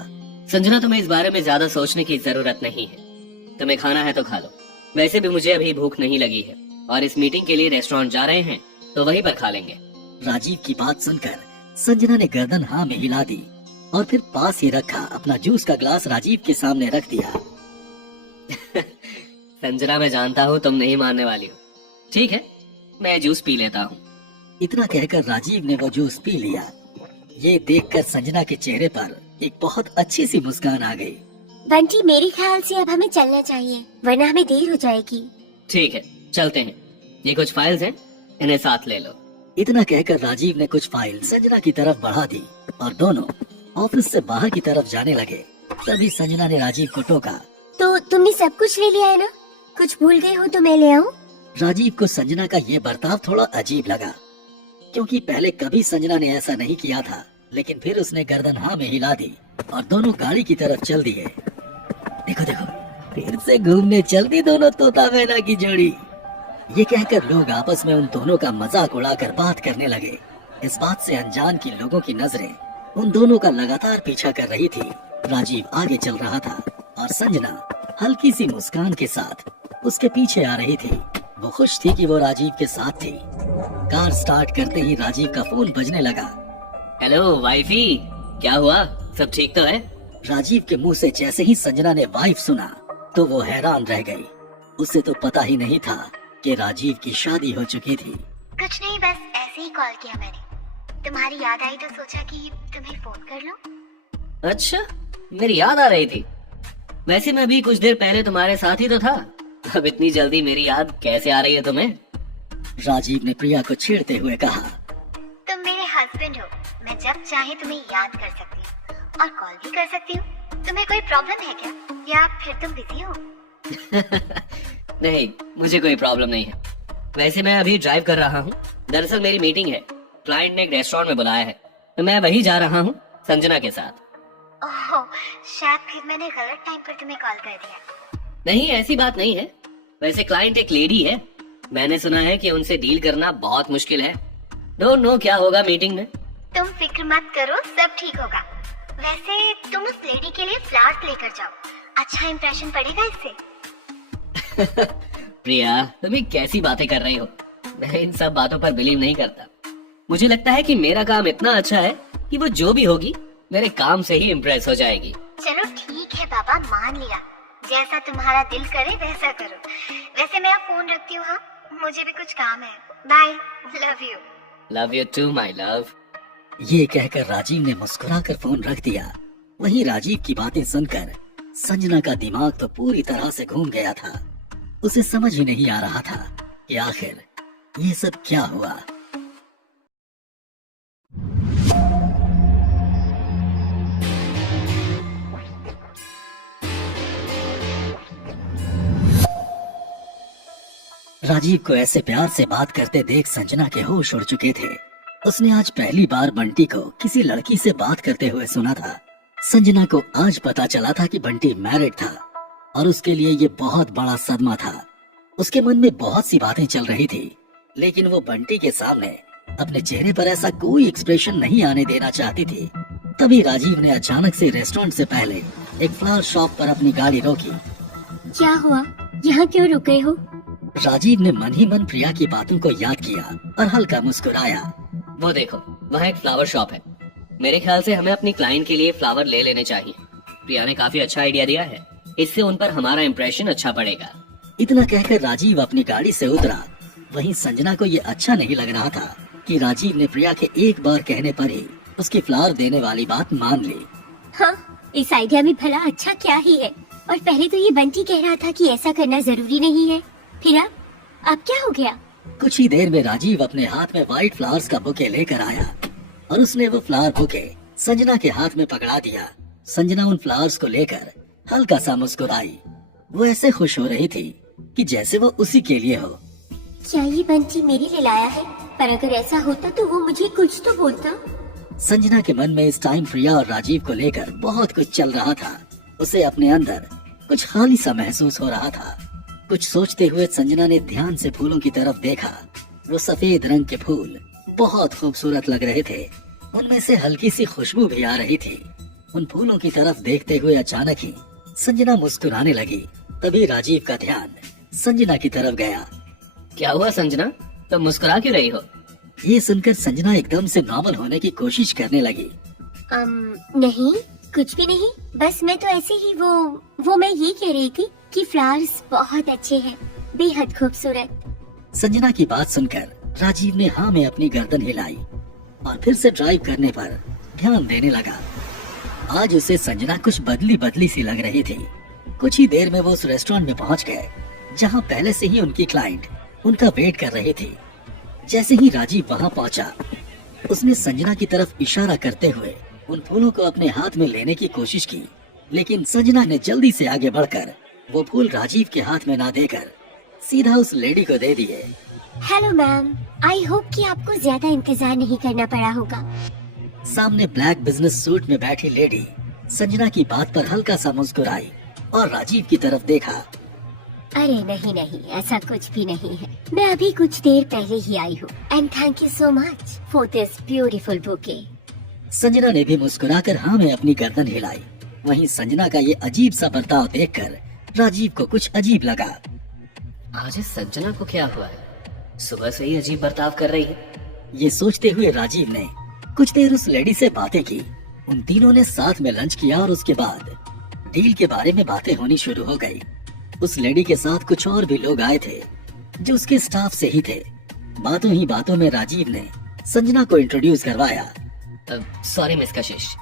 संजना, तुम्हें इस बारे में ज्यादा सोचने की जरूरत नहीं है। तुम्हें खाना है तो खा लो। वैसे भी मुझे अभी भूख नहीं लगी है और इस मीटिंग के लिए रेस्टोरेंट जा रहे हैं तो वहीं पर खा लेंगे। राजीव की बात सुनकर संजना ने गर्दन हाँ में हिला दी और फिर पास ही रखा अपना जूस का ग्लास राजीव के सामने रख दिया। संजना, मैं जानता हूँ तुम नहीं मानने वाली हो। ठीक है, मैं जूस पी लेता हूँ। इतना कहकर राजीव ने वो जूस पी लिया। ये देखकर संजना के चेहरे पर एक बहुत अच्छी सी मुस्कान आ गई। बंटी, मेरे ख्याल से अब हमें चलना चाहिए, वरना हमें देर हो जाएगी। ठीक है, चलते हैं। ये कुछ फाइल्स हैं, इन्हें साथ ले लो। इतना कहकर राजीव ने कुछ फाइल संजना की तरफ बढ़ा दी और दोनों ऑफिस से बाहर की तरफ जाने लगे। तभी संजना ने राजीव को टोका। तो तुमने सब कुछ ले लिया है ना? कुछ भूल गए हो तो मैं ले आऊं? राजीव को संजना का ये बर्ताव थोड़ा अजीब लगा, क्योंकि पहले कभी संजना ने ऐसा नहीं किया था। लेकिन फिर उसने गर्दन हाँ में हिला दी और दोनों गाड़ी की तरफ चल दिए। देखो देखो, फिर से घूमने चल दी दोनों तोता मैना की जोड़ी। ये कहकर लोग आपस में उन दोनों का मजाक उड़ाकर बात करने लगे। इस बात से अनजान की लोगों की नजरें उन दोनों का लगातार पीछा कर रही थी। राजीव आगे चल रहा था और संजना हल्की सी मुस्कान के साथ उसके पीछे आ रही थी। वो खुश थी कि वो राजीव के साथ थी। कार स्टार्ट करते ही राजीव का फोन बजने लगा। हेलो वाइफी, क्या हुआ, सब ठीक तो है? राजीव के मुंह से जैसे ही संजना ने वाइफ सुना तो वो हैरान रह गई। उसे तो पता ही नहीं था कि राजीव की शादी हो चुकी थी। कुछ नहीं, बस ऐसे ही कॉल किया मैंने। तुम्हारी याद आई तो सोचा कि तुम्हें फोन कर लूं। अच्छा, मेरी याद आ रही थी। वैसे मैं भी कुछ देर पहले तुम्हारे साथ ही तो था। अब इतनी जल्दी मेरी याद कैसे आ रही है तुम्हें? राजीव ने प्रिया को छेड़ते हुए कहा। तुम मेरे हस्बैंड हो, मैं जब चाहे तुम्हें याद कर सकती हूँ और कॉल भी कर सकती हूँ। तुम्हें कोई प्रॉब्लम है क्या, या फिर तुम बिजी हो? नहीं, मुझे कोई प्रॉब्लम नहीं है। वैसे मैं अभी ड्राइव कर रहा हूँ। दरअसल मेरी मीटिंग है, क्लाइंट ने एक रेस्टोरेंट में बुलाया है, तो मैं वही जा रहा हूँ संजना के साथ। ओह, शायद फिर मैंने गलत टाइम पर तुम्हें कॉल कर दिया। नहीं, ऐसी बात नहीं है। वैसे क्लाइंट एक लेडी है मैंने सुना है कि उनसे डील करना बहुत मुश्किल है। डोंट नो क्या होगा मीटिंग में। तुम फिक्र मत करो, सब ठीक होगा। वैसे तुम उस लेडी के लिए फ्लावर्स लेकर जाओ, अच्छा इंप्रेशन पड़ेगा इससे। प्रिया, तुम ये कैसी बातें कर रही हो? मैं इन सब बातों पर बिलीव नहीं करता। मुझे लगता है कि मेरा काम इतना अच्छा है कि वो जो भी होगी मेरे काम से ही इम्प्रेस हो जाएगी। चलो ठीक है पापा, मान लिया। जैसा तुम्हारा दिल करे वैसा करो। वैसे मैं अब फोन रखती हूँ, हाँ मुझे भी कुछ काम है। Bye, love you. Love you too my love. ये कहकर राजीव ने मुस्कुराकर फोन रख दिया। वहीं राजीव की बातें सुनकर संजना का दिमाग तो पूरी तरह से घूम गया था। उसे समझ ही नहीं आ रहा था कि आखिर ये सब क्या हुआ। राजीव को ऐसे प्यार से बात करते देख संजना के होश उड़ चुके थे। उसने आज पहली बार बंटी को किसी लड़की से बात करते हुए सुना था। संजना को आज पता चला था कि बंटी मैरिड था और उसके लिए ये बहुत बड़ा सदमा था। उसके मन में बहुत सी बातें चल रही थी, लेकिन वो बंटी के सामने अपने चेहरे पर ऐसा कोई एक्सप्रेशन नहीं आने देना चाहती थी। तभी राजीव ने अचानक से रेस्टोरेंट से पहले एक फ्लावर शॉप पर अपनी गाड़ी रोकी। क्या हुआ, यहाँ क्यों रुक गए हो? राजीव ने मन ही मन प्रिया की बातों को याद किया और हल्का मुस्कुराया। वो देखो, वहाँ एक फ्लावर शॉप है। मेरे ख्याल से हमें अपनी क्लाइंट के लिए फ्लावर ले लेने चाहिए। प्रिया ने काफी अच्छा आइडिया दिया है, इससे उन पर हमारा इम्प्रेशन अच्छा पड़ेगा। इतना कहकर राजीव अपनी गाड़ी से उतरा। वहीं संजना को ये अच्छा नहीं लग रहा था कि राजीव ने प्रिया के एक बार कहने पर ही उसकी फ्लावर देने वाली बात मान ली। हाँ, इस आइडिया में भला अच्छा क्या ही है। और पहले तो ये बंटी कह रहा था कि ऐसा करना जरूरी नहीं है, फिर अब क्या हो गया? कुछ ही देर में राजीव अपने हाथ में व्हाइट फ्लावर्स का बुके लेकर आया और उसने वो फ्लावर बुके संजना के हाथ में पकड़ा दिया। संजना उन फ्लावर्स को लेकर हल्का सा मुस्कुराई। वो ऐसे खुश हो रही थी कि जैसे वो उसी के लिए हो। क्या ये बंटी मेरे लिए लाया है? पर अगर ऐसा होता तो वो मुझे कुछ तो बोलता। संजना के मन में इस टाइम प्रिया और राजीव को लेकर बहुत कुछ चल रहा था। उसे अपने अंदर कुछ खाली सा महसूस हो रहा था। कुछ सोचते हुए संजना ने ध्यान से फूलों की तरफ देखा। वो सफेद रंग के फूल बहुत खूबसूरत लग रहे थे। उनमें से हल्की सी खुशबू भी आ रही थी। उन फूलों की तरफ देखते हुए अचानक ही संजना मुस्कुराने लगी। तभी राजीव का ध्यान संजना की तरफ गया। क्या हुआ संजना, तुम मुस्कुरा क्यों रही हो? ये सुनकर संजना एकदम से नॉर्मल होने की कोशिश करने लगी। नहीं, कुछ भी नहीं। बस मैं तो ऐसे ही वो मैं ये कह रही थी कि फ्लावर्स बहुत अच्छे हैं, बेहद खूबसूरत। संजना की बात सुनकर राजीव ने हाँ में अपनी गर्दन हिलाई और फिर से ड्राइव करने पर ध्यान देने लगा। आज उसे संजना कुछ बदली बदली सी लग रही थी। कुछ ही देर में वो उस रेस्टोरेंट में पहुंच गए जहां पहले से ही उनकी क्लाइंट उनका वेट कर रही थी। जैसे ही राजीव वहां पहुंचा, उसने संजना की तरफ इशारा करते हुए उन फूलों को अपने हाथ में लेने की कोशिश की, लेकिन संजना ने जल्दी से आगे बढ़कर वो फूल राजीव के हाथ में ना देकर सीधा उस लेडी को दे दिए। हेलो मैम, आई होप कि आपको ज्यादा इंतजार नहीं करना पड़ा होगा। सामने ब्लैक बिजनेस सूट में बैठी लेडी संजना की बात पर हल्का सा मुस्कुराई और राजीव की तरफ देखा। अरे नहीं नहीं, ऐसा कुछ भी नहीं है। मैं अभी कुछ देर पहले ही आई हूँ। And thank you so much for this beautiful bouquet. Sanjana ने भी मुस्कुराकर हाँ में अपनी गर्दन हिलाई। वहीं संजना का ये अजीब सा बर्ताव देखकर राजीव को कुछ अजीब लगा। आज इस संजना को क्या हुआ है? सुबह से ही अजीब बर्ताव कर रही है। ये सोचते हुए राजीव ने कुछ देर उस लेडी से बातें की। उन तीनों ने साथ में लंच किया और उसके बाद डील के बारे में बातें होनी शुरू हो गई। उस लेडी के साथ कुछ और भी लोग आए थे जो उसके स्टाफ से ही थे। बातों ही बातों में राजीव ने संजना को इंट्रोड्यूस करवाया। सॉरी मिस कशिश,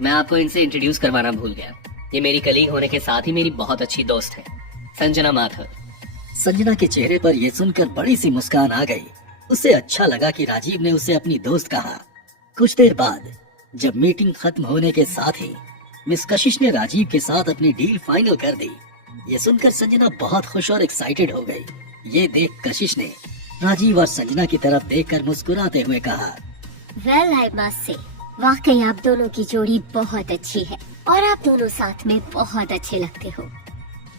मैं आपको इनसे इंट्रोड्यूस करवाना भूल गया। ये मेरी कलीग होने के साथ ही मेरी बहुत अच्छी दोस्त है, संजना माथुर। संजना के चेहरे पर यह सुनकर बड़ी सी मुस्कान आ गई। उसे अच्छा लगा कि राजीव ने उसे अपनी दोस्त कहा। कुछ देर बाद जब मीटिंग खत्म होने के साथ ही मिस कशिश ने राजीव के साथ अपनी डील फाइनल कर दी। ये सुनकर संजना बहुत खुश और एक्साइटेड हो गई। ये देख कशिश ने राजीव और संजना की तरफ देखकर मुस्कुराते हुए कहा, वेल आई मस्ट से, वाकई आप दोनों की जोड़ी बहुत अच्छी है और आप दोनों साथ में बहुत अच्छे लगते हो।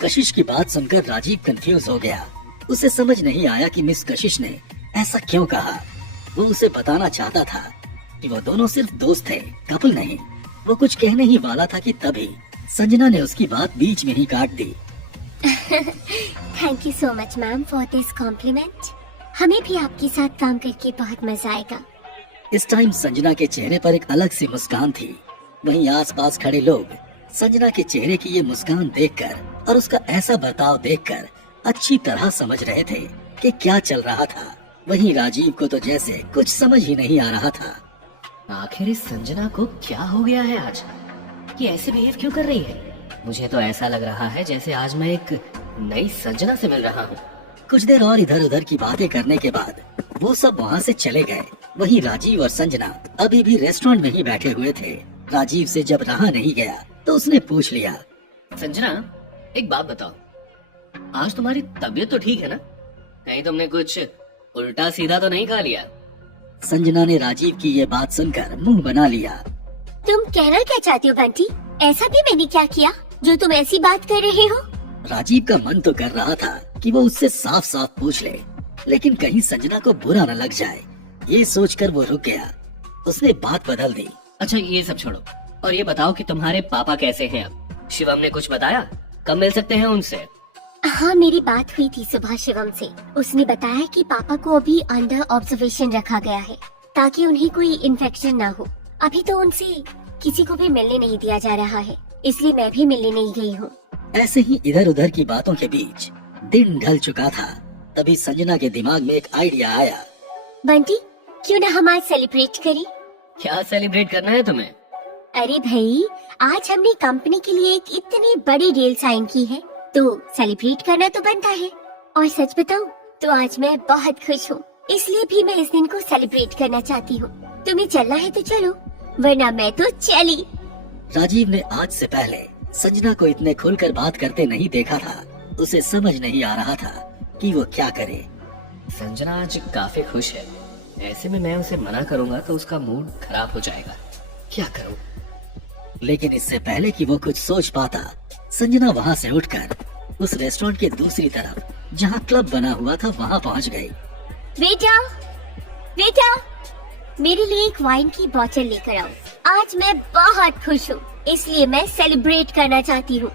कशिश की बात सुनकर राजीव कंफ्यूज हो गया। उसे समझ नहीं आया कि मिस कशिश ने ऐसा क्यों कहा। वो उसे बताना चाहता था कि वो दोनों सिर्फ दोस्त थे, कपल नहीं। वो कुछ कहने ही वाला था कि तभी संजना ने उसकी बात बीच में ही काट दी। Thank you so much ma'am for this compliment. हमें भी आपके साथ काम करके बहुत मजा आएगा। इस टाइम संजना के चेहरे पर एक अलग सी मुस्कान थी। वहीं आसपास खड़े लोग संजना के चेहरे की ये मुस्कान देखकर और उसका ऐसा बर्ताव देखकर अच्छी तरह समझ रहे थे कि क्या चल रहा था। वहीं राजीव को तो जैसे कुछ समझ ही नहीं आ रहा था। आखिर इस संजना को क्या हो गया है आज? ये ऐसे बिहेव क्यों कर रही है? मुझे तो ऐसा लग रहा है जैसे आज मैं एक नई संजना से मिल रहा हूँ। कुछ देर और इधर उधर की बातें करने के बाद वो सब वहाँ से चले गए। वहीं राजीव और संजना अभी भी रेस्टोरेंट में ही बैठे हुए थे। राजीव से जब रहा नहीं गया तो उसने पूछ लिया, संजना एक बात बताओ, आज तुम्हारी तबीयत तो ठीक है ना? कहीं तुमने कुछ उल्टा सीधा तो नहीं खा लिया? संजना ने राजीव की ये बात सुनकर मुंह बना लिया। तुम कहना क्या चाहते हो बंटी? ऐसा भी मैंने क्या किया जो तुम ऐसी बात कर रहे हो? राजीव का मन तो कर रहा था कि वो उससे साफ साफ पूछ ले, लेकिन कहीं संजना को बुरा न लग जाए, ये सोचकर वो रुक गया। उसने बात बदल दी। अच्छा ये सब छोड़ो और ये बताओ कि तुम्हारे पापा कैसे हैं अब? शिवम ने कुछ बताया? कब मिल सकते हैं उनसे? हाँ मेरी बात हुई थी सुबह शिवम से। उसने बताया कि पापा को अभी अंडर ऑब्जर्वेशन रखा गया है ताकि उन्हें कोई इन्फेक्शन ना हो। अभी तो उनसे किसी को भी मिलने नहीं दिया जा रहा है, इसलिए मैं भी मिलने नहीं गई हूँ। ऐसे ही इधर उधर की बातों के बीच दिन ढल चुका था। तभी संजना के दिमाग में एक आइडिया आया। बंटी क्यों ना हम आज सेलिब्रेट करें? क्या सेलिब्रेट करना है तुम्हें? अरे भाई आज हमने कंपनी के लिए एक इतनी बड़ी डील साइन की है तो सेलिब्रेट करना तो बनता है। और सच बताऊं तो आज मैं बहुत खुश हूँ, इसलिए भी मैं इस दिन को सेलिब्रेट करना चाहती हूँ। तुम्हें चलना है तो चलो, वरना मैं तो चली। राजीव ने आज से पहले संजना को इतने खुलकर बात करते नहीं देखा था। उसे समझ नहीं आ रहा था कि वो क्या करे। संजना आज काफी खुश है, ऐसे में मैं उसे मना करूंगा तो उसका मूड खराब हो जाएगा। क्या करूं? लेकिन इससे पहले कि वो कुछ सोच पाता, संजना वहाँ से उठकर उस रेस्टोरेंट के दूसरी तरफ जहाँ क्लब बना हुआ था वहाँ पहुँच गई। बेटा बेटा मेरे लिए एक वाइन की बोतल लेकर आओ। आज मैं बहुत खुश हूँ, इसलिए मैं सेलिब्रेट करना चाहती हूँ।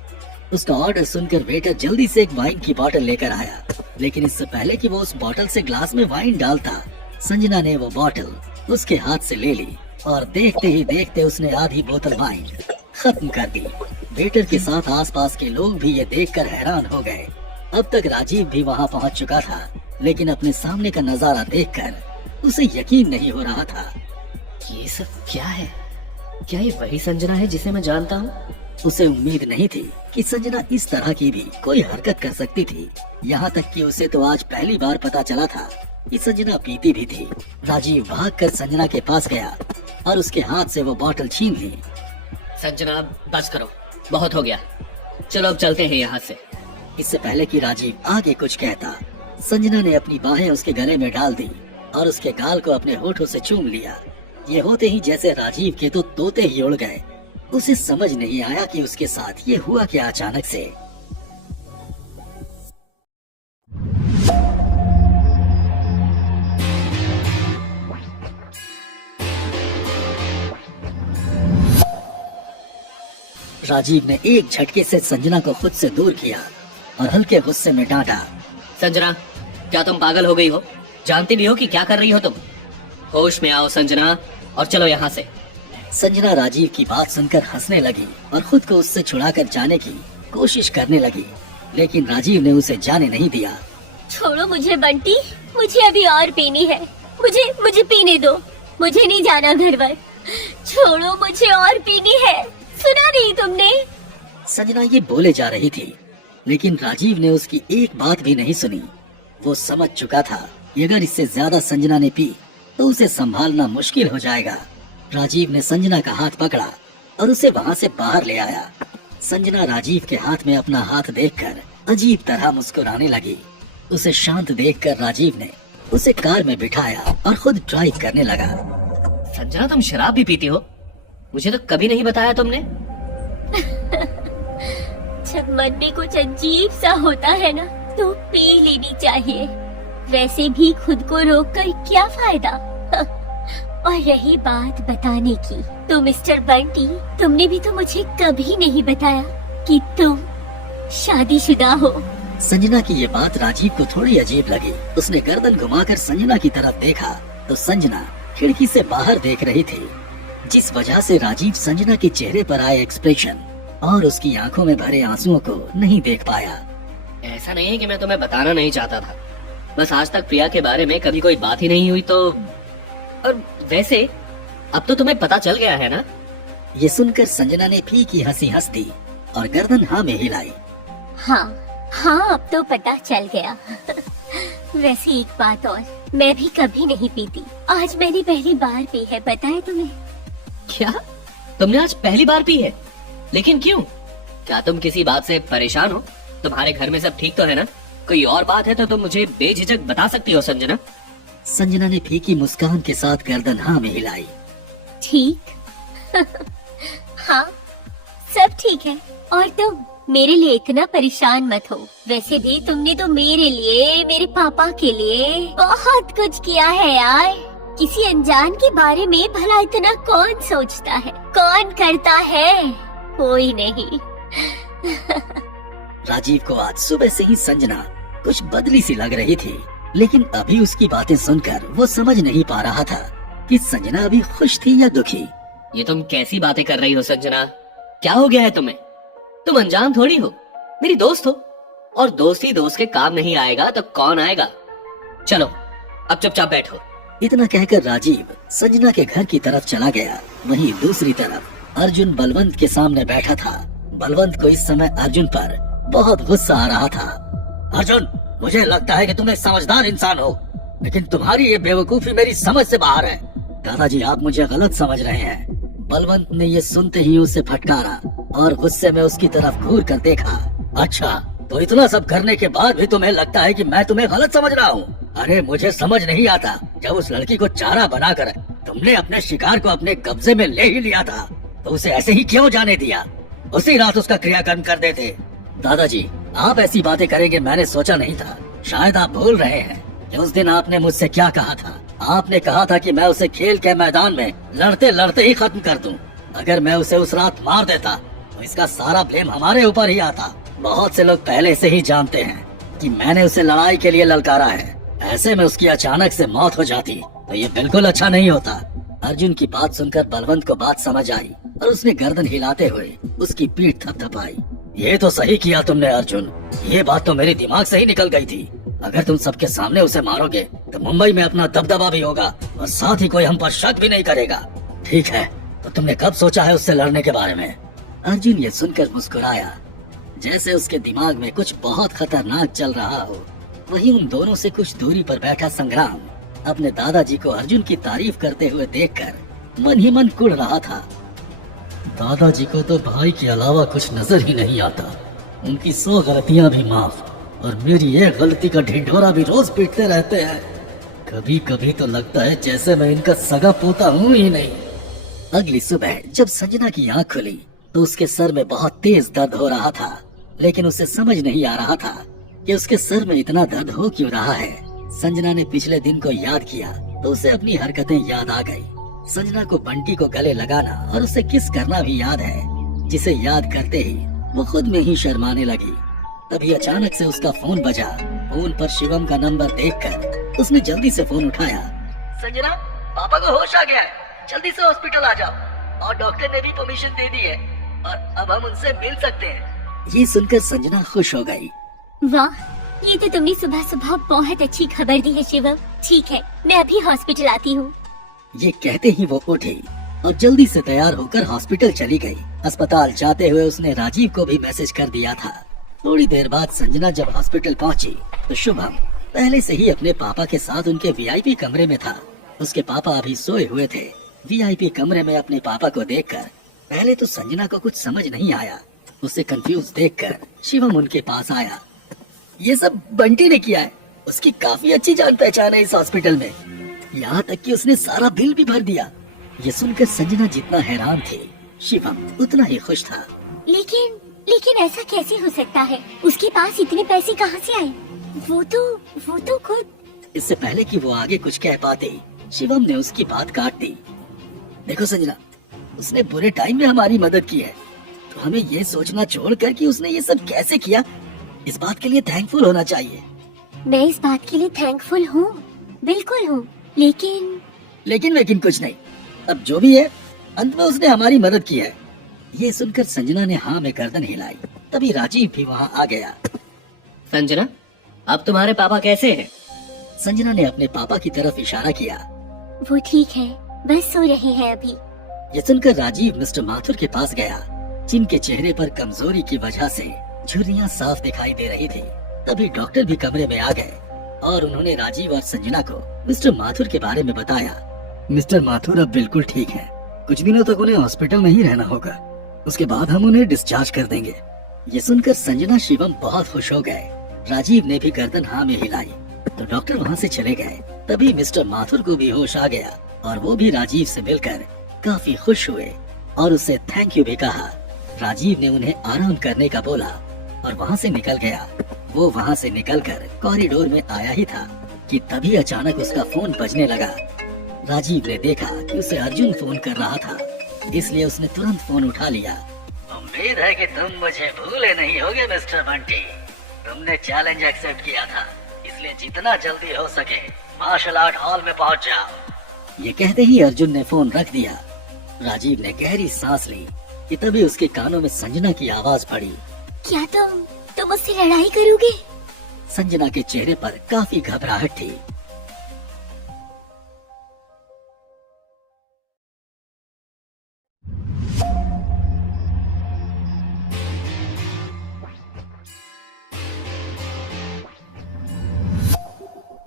उसका ऑर्डर सुनकर वेटर जल्दी से एक वाइन की बोतल लेकर आया, लेकिन इससे पहले कि वो उस बोतल से ग्लास में वाइन डालता, संजना ने वो बोतल उसके हाथ से ले ली और देखते ही देखते उसने आधी बोतल वाइन खत्म कर दी। वेटर के साथ आसपास के लोग भी ये देखकर हैरान हो गए। अब तक राजीव भी वहाँ पहुँच चुका था, लेकिन अपने सामने का नजारा देखकर उसे यकीन नहीं हो रहा था। ये सब क्या है? क्या ये वही संजना है जिसे मैं जानता हूँ? उसे उम्मीद नहीं थी कि संजना इस तरह की भी कोई हरकत कर सकती थी। यहाँ तक कि उसे तो आज पहली बार पता चला था कि संजना पीती भी थी। राजीव भागकर संजना के पास गया और उसके हाथ से वो बोतल छीन ली। संजना बस करो, बहुत हो गया, चलो अब चलते हैं यहाँ से। इससे पहले कि राजीव आगे कुछ कहता, संजना ने अपनी बाहें उसके गले में डाल दी और उसके गाल को अपने होठों से चूम लिया। ये होते ही जैसे राजीव के तो तोते ही उड़ गए। उसे समझ नहीं आया कि उसके साथ ये हुआ क्या अचानक से। राजीव ने एक झटके से संजना को खुद से दूर किया और हल्के गुस्से में डांटा। संजना, क्या तुम पागल हो गई हो? जानती भी हो कि क्या कर रही हो तुम? होश में आओ संजना और चलो यहाँ से। संजना राजीव की बात सुनकर हंसने लगी और खुद को उससे छुड़ाकर जाने की कोशिश करने लगी, लेकिन राजीव ने उसे जाने नहीं दिया। छोड़ो मुझे बंटी, मुझे अभी और पीनी है। मुझे पीने दो, मुझे नहीं जाना घर पर। छोड़ो, मुझे और पीनी है। सुना नहीं तुमने? संजना ये बोले जा रही थी, लेकिन राजीव ने उसकी एक बात भी नहीं सुनी। वो समझ चुका था कि अगर इससे ज्यादा संजना ने पी तो उसे संभालना मुश्किल हो जाएगा। राजीव ने संजना का हाथ पकड़ा और उसे वहाँ से बाहर ले आया। संजना राजीव के हाथ में अपना हाथ देखकर अजीब तरह मुस्कुराने लगी। उसे शांत देखकर राजीव ने उसे कार में बिठाया और खुद ड्राइव करने लगा। संजना, तुम शराब भी पीती हो? मुझे तो कभी नहीं बताया तुमने। जब मन में कुछ अजीब सा होता है ना, तो पी लेनी चाहिए। वैसे भी खुद को रोककर क्या फायदा। और रही बात बताने की, तो मिस्टर बंटी, तुमने भी तो मुझे कभी नहीं बताया कि तुम शादीशुदा हो। संजना की ये बात राजीव को थोड़ी अजीब लगी। उसने गर्दन घुमाकर संजना की तरफ देखा तो संजना खिड़की से बाहर देख रही थी, जिस वजह से राजीव संजना के चेहरे पर आए एक्सप्रेशन और उसकी आंखों में भरे आंसुओं को नहीं देख पाया। ऐसा नहीं है कि मैं तुम्हें बताना नहीं चाहता था, बस आज तक प्रिया के बारे में कभी कोई बात ही नहीं हुई तो। और वैसे अब तो तुम्हें पता चल गया है ना? ये सुनकर संजना ने फीकी हंसी हंस दी और गर्दन हाँ में हिलाई। हाँ हाँ, अब तो पता चल गया। वैसे एक बात और, मैं भी कभी नहीं पीती। आज मैंने पहली बार पी है, पता है तुम्हें? क्या तुमने आज पहली बार पी है? लेकिन क्यों? क्या तुम किसी बात से परेशान हो? तुम्हारे घर में सब ठीक तो है ना? कोई और बात है तो तुम मुझे बेझिझक बता सकती हो संजना। संजना ने फीकी मुस्कान के साथ गर्दन हाँ में हिलाई। ठीक। हाँ, सब ठीक है। और तुम मेरे लिए इतना परेशान मत हो। वैसे भी तुमने तो मेरे लिए, मेरे पापा के लिए बहुत कुछ किया है यार। किसी अनजान के बारे में भला इतना कौन सोचता है, कौन करता है? कोई नहीं। राजीव को आज सुबह से ही संजना कुछ बदली सी लग रही थी, लेकिन अभी उसकी बातें सुनकर वो समझ नहीं पा रहा था कि संजना अभी खुश थी या दुखी। ये तुम कैसी बातें कर रही हो संजना? क्या हो गया है तुम्हें? तुम अनजान थोड़ी हो, मेरी दोस्त हो, और दोस्त ही दोस्त के काम नहीं आएगा तो कौन आएगा? चलो अब चुपचाप बैठो। इतना कहकर राजीव संजना के घर की तरफ चला गया। वहीं दूसरी तरफ अर्जुन बलवंत के सामने बैठा था। बलवंत को इस समय अर्जुन पर बहुत गुस्सा आ रहा था। अर्जुन, मुझे लगता है कि तुम एक समझदार इंसान हो, लेकिन तुम्हारी ये बेवकूफी मेरी समझ से बाहर है। दादाजी, आप मुझे गलत समझ रहे हैं। बलवंत ने ये सुनते ही उसे फटकारा और गुस्से में उसकी तरफ घूर कर देखा। अच्छा, तो इतना सब करने के बाद भी तुम्हें लगता है कि मैं तुम्हें गलत समझ रहा हूँ? अरे मुझे समझ नहीं आता, जब उस लड़की को चारा बनाकर तुमने अपने शिकार को अपने कब्जे में ले ही लिया था, तो उसे ऐसे ही क्यों जाने दिया? उसी रात उसका क्रियाकर्म कर देते। दादाजी, आप ऐसी बातें करेंगे मैंने सोचा नहीं था। शायद आप भूल रहे हैं कि उस दिन आपने मुझसे क्या कहा था। आपने कहा था कि मैं उसे खेल के मैदान में लड़ते लड़ते ही खत्म कर दूं। अगर मैं उसे उस रात मार देता तो इसका सारा ब्लेम हमारे ऊपर ही आता। बहुत से लोग पहले से ही जानते हैं कि मैंने उसे लड़ाई के लिए ललकारा है। ऐसे में उसकी अचानक से मौत हो जाती तो ये बिल्कुल अच्छा नहीं होता। अर्जुन की बात सुनकर बलवंत को बात समझ आई और उसने गर्दन हिलाते हुए उसकी पीठ थपथपाई। ये तो सही किया तुमने अर्जुन, ये बात तो मेरे दिमाग से ही निकल गई थी। अगर तुम सबके सामने उसे मारोगे तो मुंबई में अपना दबदबा भी होगा और साथ ही कोई हम पर शक भी नहीं करेगा। ठीक है, तो तुमने कब सोचा है उससे लड़ने के बारे में? अर्जुन ये सुनकर मुस्कुराया, जैसे उसके दिमाग में कुछ बहुत खतरनाक चल रहा हो। वहीं उन दोनों से कुछ दूरी पर बैठा संग्राम अपने दादाजी को अर्जुन की तारीफ करते हुए देखकर मन ही मन कुढ़ रहा था। दादाजी को तो भाई के अलावा कुछ नजर ही नहीं आता। उनकी 100 गलतियां भी माफ, और मेरी ये गलती का ढिंढोरा भी रोज पीटते रहते हैं। कभी कभी तो लगता है जैसे मैं इनका सगा पोता हूँ ही नहीं। अगली सुबह जब संजना की आंख खुली तो उसके सर में बहुत तेज दर्द हो रहा था, लेकिन उसे समझ नहीं आ रहा था कि उसके सर में इतना दर्द हो क्यों रहा है। संजना ने पिछले दिन को याद किया तो उसे अपनी हरकतें याद आ गई। संजना को बंटी को गले लगाना और उसे किस करना भी याद है, जिसे याद करते ही वो खुद में ही शर्माने लगी। तभी अचानक से उसका फोन बजा। फोन पर शिवम का नंबर देखकर उसने जल्दी से फोन उठाया। संजना, पापा को होश आ गया है, जल्दी से हॉस्पिटल आ जाओ, और डॉक्टर ने भी परमिशन दे दी है और अब हम उनसे मिल सकते हैं। ये सुनकर संजना खुश हो गई। वाह, ये तो तुमने सुबह सुबह बहुत अच्छी खबर दी है शिवम। ठीक है, मैं अभी हॉस्पिटल आती हूँ। ये कहते ही वो उठी और जल्दी से तैयार होकर हॉस्पिटल चली गई। अस्पताल जाते हुए उसने राजीव को भी मैसेज कर दिया था। थोड़ी देर बाद संजना जब हॉस्पिटल पहुंची तो शुभम पहले से ही अपने पापा के साथ उनके वीआईपी कमरे में था। उसके पापा अभी सोए हुए थे। वीआईपी कमरे में अपने पापा को देखकर पहले तो संजना को कुछ समझ नहीं आया। उसे कंफ्यूज देखकर शिवम उनके पास आया। ये सब बंटी ने किया है, उसकी काफी अच्छी जान पहचान है इस हॉस्पिटल में, यहाँ तक कि उसने सारा बिल भी भर दिया। ये सुनकर संजना जितना हैरान थी, शिवम उतना ही खुश था। लेकिन ऐसा कैसे हो सकता है? उसके पास इतने पैसे कहाँ से आए? वो तो खुद। इससे पहले कि वो आगे कुछ कह पाते, शिवम ने उसकी बात काट दी। देखो संजना, उसने बुरे टाइम में हमारी मदद की है, तो हमें ये सोचना छोड़कर कि उसने ये सब कैसे किया, इस बात के लिए थैंकफुल होना चाहिए। मैं इस बात के लिए थैंकफुल हूँ, बिल्कुल हूँ, लेकिन कुछ नहीं। अब जो भी है, अंत में उसने हमारी मदद की है। ये सुनकर संजना ने हाँ में गर्दन हिलाई। तभी राजीव भी वहाँ आ गया। संजना, अब तुम्हारे पापा कैसे हैं? संजना ने अपने पापा की तरफ इशारा किया। वो ठीक है, बस सो रहे हैं अभी। ये सुनकर राजीव मिस्टर माथुर के पास गया, जिनके चेहरे पर कमजोरी की वजह से झुर्रियां साफ दिखाई दे रही थी। तभी डॉक्टर भी कमरे में आ गए और उन्होंने राजीव और संजना को मिस्टर माथुर के बारे में बताया। मिस्टर माथुर अब बिल्कुल ठीक है, कुछ दिनों तक उन्हें हॉस्पिटल में ही रहना होगा, उसके बाद हम उन्हें डिस्चार्ज कर देंगे। ये सुनकर संजना शिवम बहुत खुश हो गए। राजीव ने भी गर्दन हाँ में हिलाई तो डॉक्टर वहाँ से चले गए। तभी मिस्टर माथुर को भी होश आ गया और वो भी राजीव से मिलकर काफी खुश हुए और उससे थैंक यू भी कहा। राजीव ने उन्हें आराम करने का बोला और वहाँ से निकल गया। वो वहाँ से निकलकर कॉरिडोर में आया ही था कि तभी अचानक उसका फोन बजने लगा। राजीव ने देखा कि उसे अर्जुन फोन कर रहा था, इसलिए उसने तुरंत फोन उठा लिया। उम्मीद है कि तुम मुझे भूले नहीं होगे मिस्टर बंटी। तुमने चैलेंज एक्सेप्ट किया था, इसलिए जितना जल्दी हो सके मार्शल आर्ट हॉल में पहुंच जाओ। ये कहते ही अर्जुन ने फोन रख दिया। राजीव ने गहरी सांस ली कि तभी उसके कानों में संजना की आवाज पड़ी। क्या तुम मुझसे लड़ाई करोगे? संजना के चेहरे पर काफी घबराहट थी।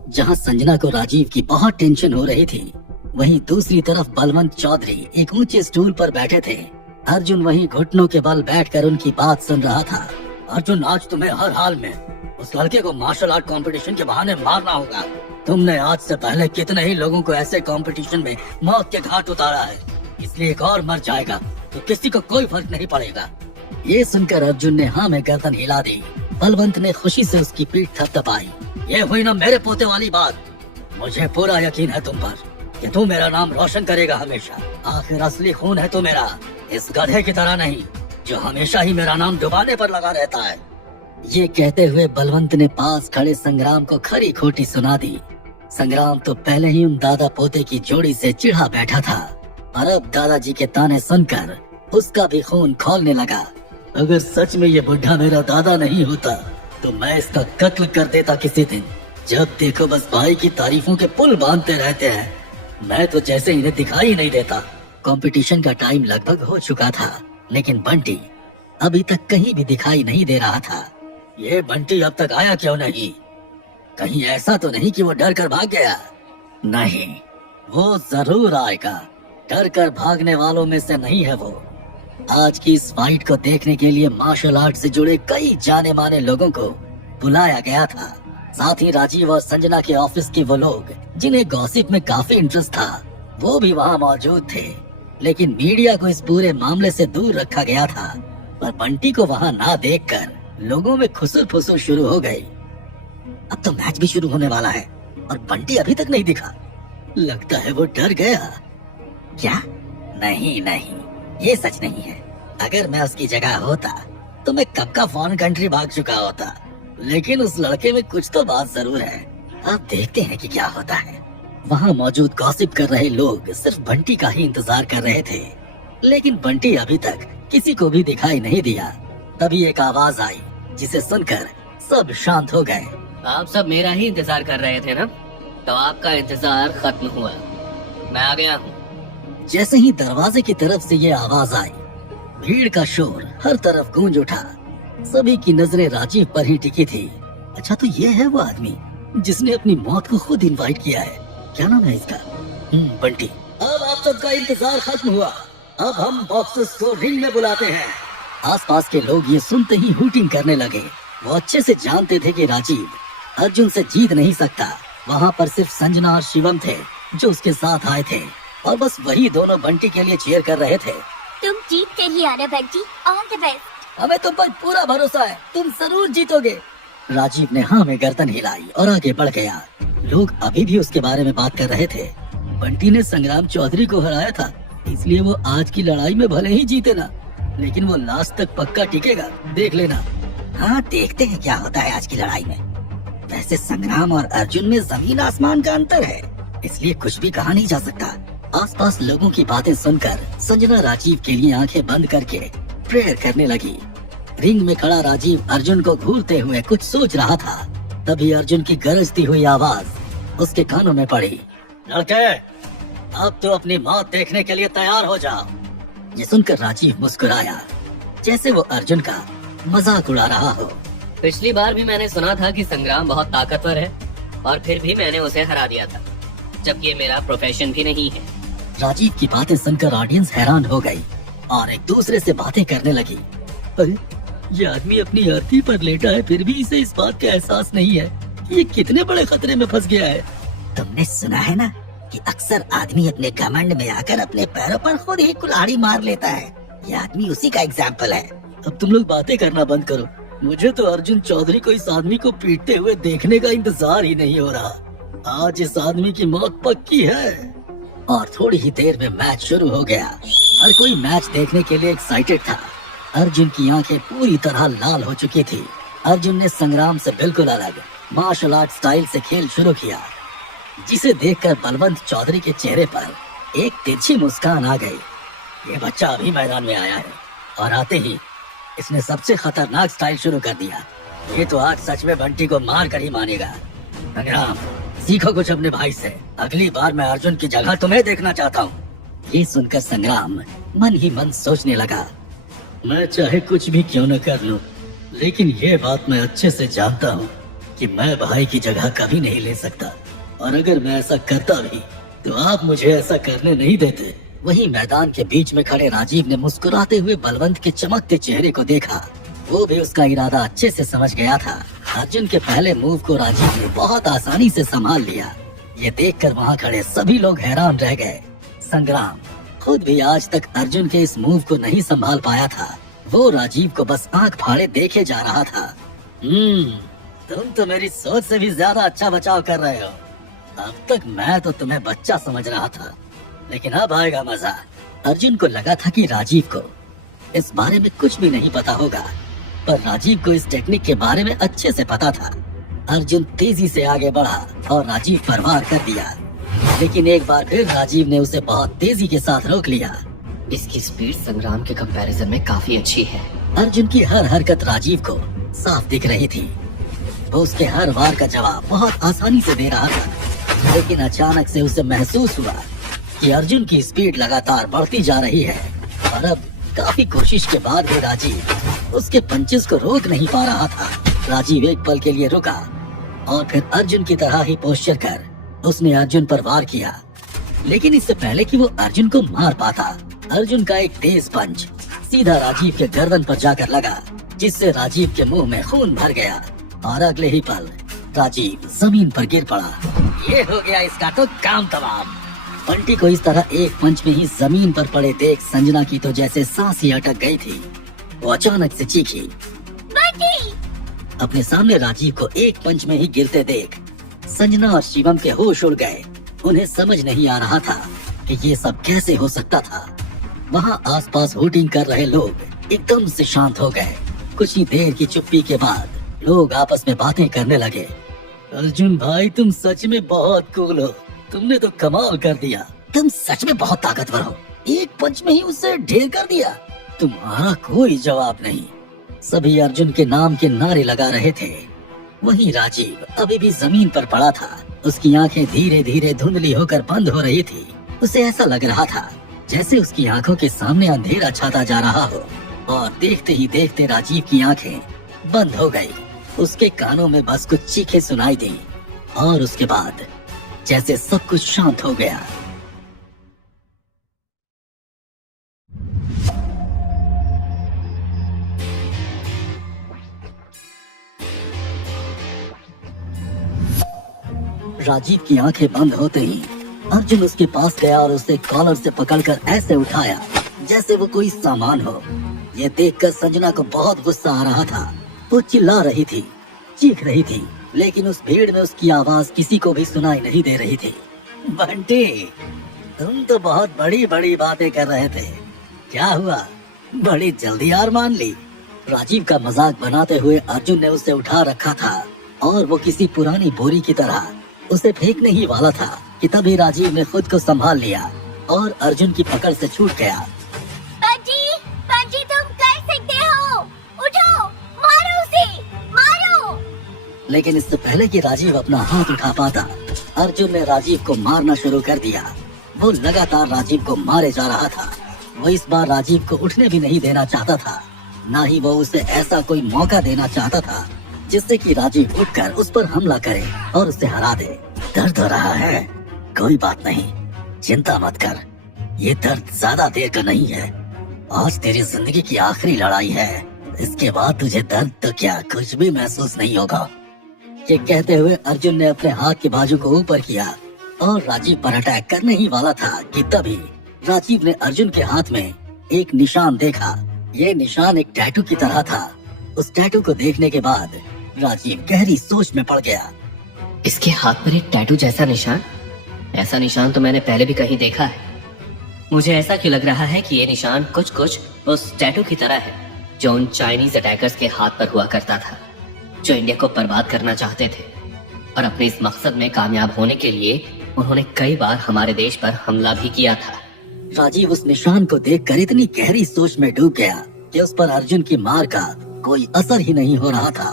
जहां संजना को राजीव की बहुत टेंशन हो रही थी, वहीं दूसरी तरफ बलवंत चौधरी एक ऊंचे स्टूल पर बैठे थे। अर्जुन वहीं घुटनों के बल बैठकर उनकी बात सुन रहा था। अर्जुन, आज तुम्हें हर हाल में उस लड़के को मार्शल आर्ट कंपटीशन के बहाने मारना होगा। तुमने आज से पहले कितने ही लोगों को ऐसे कंपटीशन में मौत के घाट उतारा है, इसलिए एक और मर जाएगा तो किसी को कोई फर्क नहीं पड़ेगा। ये सुनकर अर्जुन ने हाँ में गर्दन हिला दी। बलवंत ने खुशी से उसकी पीठ थपथपाई। ये हुई ना मेरे पोते वाली बात। मुझे पूरा यकीन है तुम पर कि तू मेरा नाम रोशन करेगा हमेशा। आखिर असली खून है तो मेरा, इस गधे की तरह नहीं जो हमेशा ही मेरा नाम डुबाने पर लगा रहता है। ये कहते हुए बलवंत ने पास खड़े संग्राम को खरी खोटी सुना दी। संग्राम तो पहले ही उन दादा पोते की जोड़ी से चिढ़ा बैठा था और अब दादाजी के ताने सुनकर उसका भी खून खौलने लगा। अगर सच में ये बुढ़ा मेरा दादा नहीं होता तो मैं इसका कत्ल कर देता किसी दिन। जब देखो बस भाई की तारीफों के पुल बांधते रहते हैं, मैं तो जैसे इन्हें दिखाई नहीं देता। कंपटीशन का टाइम लगभग हो चुका था, लेकिन बंटी अभी तक कहीं भी दिखाई नहीं दे रहा था। ये बंटी अब तक आया क्यों नहीं? कहीं ऐसा तो नहीं कि वो डर कर भाग गया? नहीं, वो जरूर आएगा। डर कर भागने वालों में से नहीं है वो। आज की इस फाइट को देखने के लिए मार्शल आर्ट से जुड़े कई जाने माने लोगों को बुलाया गया था। साथ ही राजीव और संजना के ऑफिस के वो लोग जिन्हें गॉसिप में काफी इंटरेस्ट था, वो भी वहाँ मौजूद थे। लेकिन मीडिया को इस पूरे मामले से दूर रखा गया था। पर बंटी को वहाँ ना देखकर लोगों में खुसुर फुसुर शुरू हो गई। अब तो मैच भी शुरू होने वाला है और बंटी अभी तक नहीं दिखा। लगता है वो डर गया। क्या? नहीं, ये सच नहीं है। अगर मैं उसकी जगह होता तो मैं कब का फॉरेन कंट्री भाग चुका होता। लेकिन उस लड़के में कुछ तो बात जरूर है। अब देखते हैं कि क्या होता है। वहाँ मौजूद गॉसिप कर रहे लोग सिर्फ बंटी का ही इंतजार कर रहे थे, लेकिन बंटी अभी तक किसी को भी दिखाई नहीं दिया। तभी एक आवाज आई जिसे सुनकर सब शांत हो गए। आप सब मेरा ही इंतजार कर रहे थे ना? तो आपका इंतजार खत्म हुआ, मैं आ गया हूँ। जैसे ही दरवाजे की तरफ से ये आवाज आई, भीड़ का शोर हर तरफ गूंज उठा। सभी की नजरें राजीव पर ही टिकी थी। अच्छा, तो ये है वो आदमी जिसने अपनी मौत को खुद इनवाइट किया है। क्या नाम है इसका? बंटी। अब आप सबका इंतजार खत्म हुआ। अब हम बॉक्सर्स को रिंग में बुलाते हैं। आसपास के लोग ये सुनते ही हूटिंग करने लगे। वो अच्छे से जानते थे कि राजीव अर्जुन से जीत नहीं सकता। वहाँ पर सिर्फ संजना और शिवम थे जो उसके साथ आए थे और बस वही दोनों बंटी के लिए चीयर कर रहे थे। तुम जीत कर ही आना बंटी, ऑल द बेस्ट। हमें तुम पर पूरा भरोसा है, तुम जरूर जीतोगे। राजीव ने हाँ में गर्दन हिलाई और आगे बढ़ गया। लोग अभी भी उसके बारे में बात कर रहे थे। बंटी ने संग्राम चौधरी को हराया था, इसलिए वो आज की लड़ाई में भले ही जीते ना, लेकिन वो लास्ट तक पक्का टिकेगा, देख लेना। हाँ, देखते हैं क्या होता है आज की लड़ाई में। वैसे संग्राम और अर्जुन में जमीन आसमान का अंतर है, इसलिए कुछ भी कहा नहीं जा सकता। आसपास लोगों की बातें सुनकर संजना राजीव के लिए आंखें बंद करके प्रेयर करने लगी। रिंग में खड़ा राजीव अर्जुन को घूरते हुए कुछ सोच रहा था। तभी अर्जुन की गरजती हुई आवाज उसके कानों में पड़ी। लड़के, अब तो अपनी मौत देखने के लिए तैयार हो जाओ। ये सुनकर राजीव मुस्कुराया, जैसे वो अर्जुन का मजाक उड़ा रहा हो। पिछली बार भी मैंने सुना था कि संग्राम बहुत ताकतवर है और फिर भी मैंने उसे हरा दिया था, जबकि ये मेरा प्रोफेशन भी नहीं है। राजीव की बातें सुनकर ऑडियंस हैरान हो गई और एक दूसरे से बातें करने लगी। अरे, ये आदमी अपनी अर्थी पर लेटा है, फिर भी इसे इस बात का एहसास नहीं है कि ये कितने बड़े खतरे में फंस गया है। तुमने सुना है ना कि अक्सर आदमी अपने घमंड में आकर अपने पैरों पर खुद ही कुल्हाड़ी मार लेता है। ये आदमी उसी का एग्जाम्पल है। अब तुम लोग बातें करना बंद करो। मुझे तो अर्जुन चौधरी को इस आदमी को पीटते हुए देखने का इंतजार ही नहीं हो रहा। आज इस आदमी की मौत पक्की है। और थोड़ी ही देर में मैच शुरू हो गया। हर कोई मैच देखने के लिए एक्साइटेड था। अर्जुन की आंखें पूरी तरह लाल हो चुकी थी। अर्जुन ने संग्राम से बिल्कुल अलग मार्शल आर्ट स्टाइल से खेल शुरू किया, जिसे देखकर बलवंत चौधरी के चेहरे पर एक तिरछी मुस्कान आ गई। ये बच्चा अभी मैदान में आया है और आते ही इसने सबसे खतरनाक स्टाइल शुरू कर दिया। ये तो आज सच में बंटी को मार कर ही मानेगा। संग्राम, सीखो कुछ अपने भाई से। अगली बार मैं अर्जुन की जगह तुम्हें देखना चाहता हूँ। ये सुनकर संग्राम मन ही मन सोचने लगा, मैं चाहे कुछ भी क्यों न कर लूं, लेकिन ये बात मैं अच्छे से जानता हूँ कि मैं भाई की जगह कभी नहीं ले सकता, और अगर मैं ऐसा करता भी तो आप मुझे ऐसा करने नहीं देते। वहीं मैदान के बीच में खड़े राजीव ने मुस्कुराते हुए बलवंत के चमकते चेहरे को देखा। वो भी उसका इरादा अच्छे से समझ गया था। अर्जुन के पहले मूव को राजीव ने बहुत आसानी से संभाल लिया। ये देखकर वहाँ खड़े सभी लोग हैरान रह गए। संग्राम खुद भी आज तक अर्जुन के इस मूव को नहीं संभाल पाया था। वो राजीव को बस आंख फाड़े देखे जा रहा था। तुम तो मेरी सोच से भी ज्यादा अच्छा बचाव कर रहे हो। अब तक मैं तो तुम्हें बच्चा समझ रहा था, लेकिन अब आएगा मजा। अर्जुन को लगा था कि राजीव को इस बारे में कुछ भी नहीं पता होगा, पर राजीव को इस टेक्निक के बारे में अच्छे से पता था। अर्जुन तेजी से आगे बढ़ा और राजीव पर वार कर दिया, लेकिन एक बार फिर राजीव ने उसे बहुत तेजी के साथ रोक लिया। इसकी स्पीड संग्राम के कंपैरिजन में काफी अच्छी है। अर्जुन की हर हरकत राजीव को साफ दिख रही थी। वो उसके हर वार का जवाब बहुत आसानी से दे रहा था, लेकिन अचानक से उसे महसूस हुआ कि अर्जुन की स्पीड लगातार बढ़ती जा रही है और अब काफी कोशिश के बाद भी राजीव उसके पंचेस को रोक नहीं पा रहा था। राजीव एक पल के लिए रुका और फिर अर्जुन की तरह ही पोस्चर कर उसने अर्जुन पर वार किया, लेकिन इससे पहले कि वो अर्जुन को मार पाता, अर्जुन का एक तेज पंच सीधा राजीव के गर्दन पर जाकर लगा, जिससे राजीव के मुंह में खून भर गया और अगले ही पल राजीव जमीन पर गिर पड़ा। ये हो गया इसका तो काम तमाम। बंटी को इस तरह एक पंच में ही जमीन पर पड़े देख संजना की तो जैसे सांस ही अटक गई थी। वो अचानक से चीखी, बंटी! अपने सामने राजीव को एक पंच में ही गिरते देख संजना और शिवम के होश उड़ गए। उन्हें समझ नहीं आ रहा था कि ये सब कैसे हो सकता था। वहाँ आसपास वोटिंग कर रहे लोग एकदम से शांत हो गए। कुछ ही देर की चुप्पी के बाद लोग आपस में बातें करने लगे। अर्जुन भाई, तुम सच में बहुत कूल हो। तुमने तो कमाल कर दिया। तुम सच में बहुत ताकतवर हो। एक पंच में ही उसे ढेर कर दिया। तुम्हारा कोई जवाब नहीं। सभी अर्जुन के नाम के नारे लगा रहे थे। वहीं राजीव अभी भी जमीन पर पड़ा था। उसकी आंखें धीरे धीरे धुंधली होकर बंद हो रही थी। उसे ऐसा लग रहा था जैसे उसकी आंखों के सामने अंधेरा छाता जा रहा हो, और देखते ही देखते राजीव की आंखें बंद हो गई। उसके कानों में बस कुछ चीखें सुनाई दी और उसके बाद जैसे सब कुछ शांत हो गया। राजीव की आंखें बंद होते ही अर्जुन उसके पास गया और उसे कॉलर से पकड़कर ऐसे उठाया जैसे वो कोई सामान हो। ये देखकर संजना को बहुत गुस्सा आ रहा था। वो चिल्ला रही थी, चीख रही थी, लेकिन उस भीड़ में उसकी आवाज किसी को भी सुनाई नहीं दे रही थी। बंटी, तुम तो बहुत बड़ी बड़ी बातें कर रहे थे, क्या हुआ? बड़ी जल्दी हार मान ली? राजीव का मजाक बनाते हुए अर्जुन ने उसे उठा रखा था और वो किसी पुरानी बोरी की तरह उसे फेंकने ही वाला था कि तभी राजीव ने खुद को संभाल लिया और अर्जुन की पकड़ से छूट गया। बंटी, बंटी तुम कर सकते हो, उठो, मारो उसे, मारो। लेकिन इससे पहले कि राजीव अपना हाथ उठा पाता, अर्जुन ने राजीव को मारना शुरू कर दिया। वो लगातार राजीव को मारे जा रहा था। वो इस बार राजीव को उठने भी नहीं देना चाहता था, ना ही वो उसे ऐसा कोई मौका देना चाहता था जिससे कि राजीव उठकर उस पर हमला करे और उसे हरा दे। दर्द हो रहा है? कोई बात नहीं, चिंता मत कर, ये दर्द ज्यादा देर का नहीं है। आज तेरी जिंदगी की आखिरी लड़ाई है, इसके बाद तुझे दर्द तो क्या कुछ भी महसूस नहीं होगा। ये कहते हुए अर्जुन ने अपने हाथ के बाजू को ऊपर किया और राजीव पर अटैक करने ही वाला था कि तभी राजीव ने अर्जुन के हाथ में एक निशान देखा। ये निशान एक टैटू की तरह था। उस टैटू को देखने के बाद राजीव गहरी सोच में पड़ गया। इसके हाथ पर एक टैटू जैसा निशान? ऐसा निशान तो मैंने पहले भी कहीं देखा है। मुझे ऐसा क्यों लग रहा है कि ये निशान कुछ कुछ उस टैटू की तरह है जो उन चाइनीज अटैकर्स के हाथ पर हुआ करता था, जो इंडिया को बर्बाद करना चाहते थे और अपने इस मकसद में कामयाब होने के लिए उन्होंने कई बार हमारे देश पर हमला भी किया था। राजीव उस निशान को देखकर इतनी गहरी सोच में डूब गया कि उस पर अर्जुन की मार का कोई असर ही नहीं हो रहा था।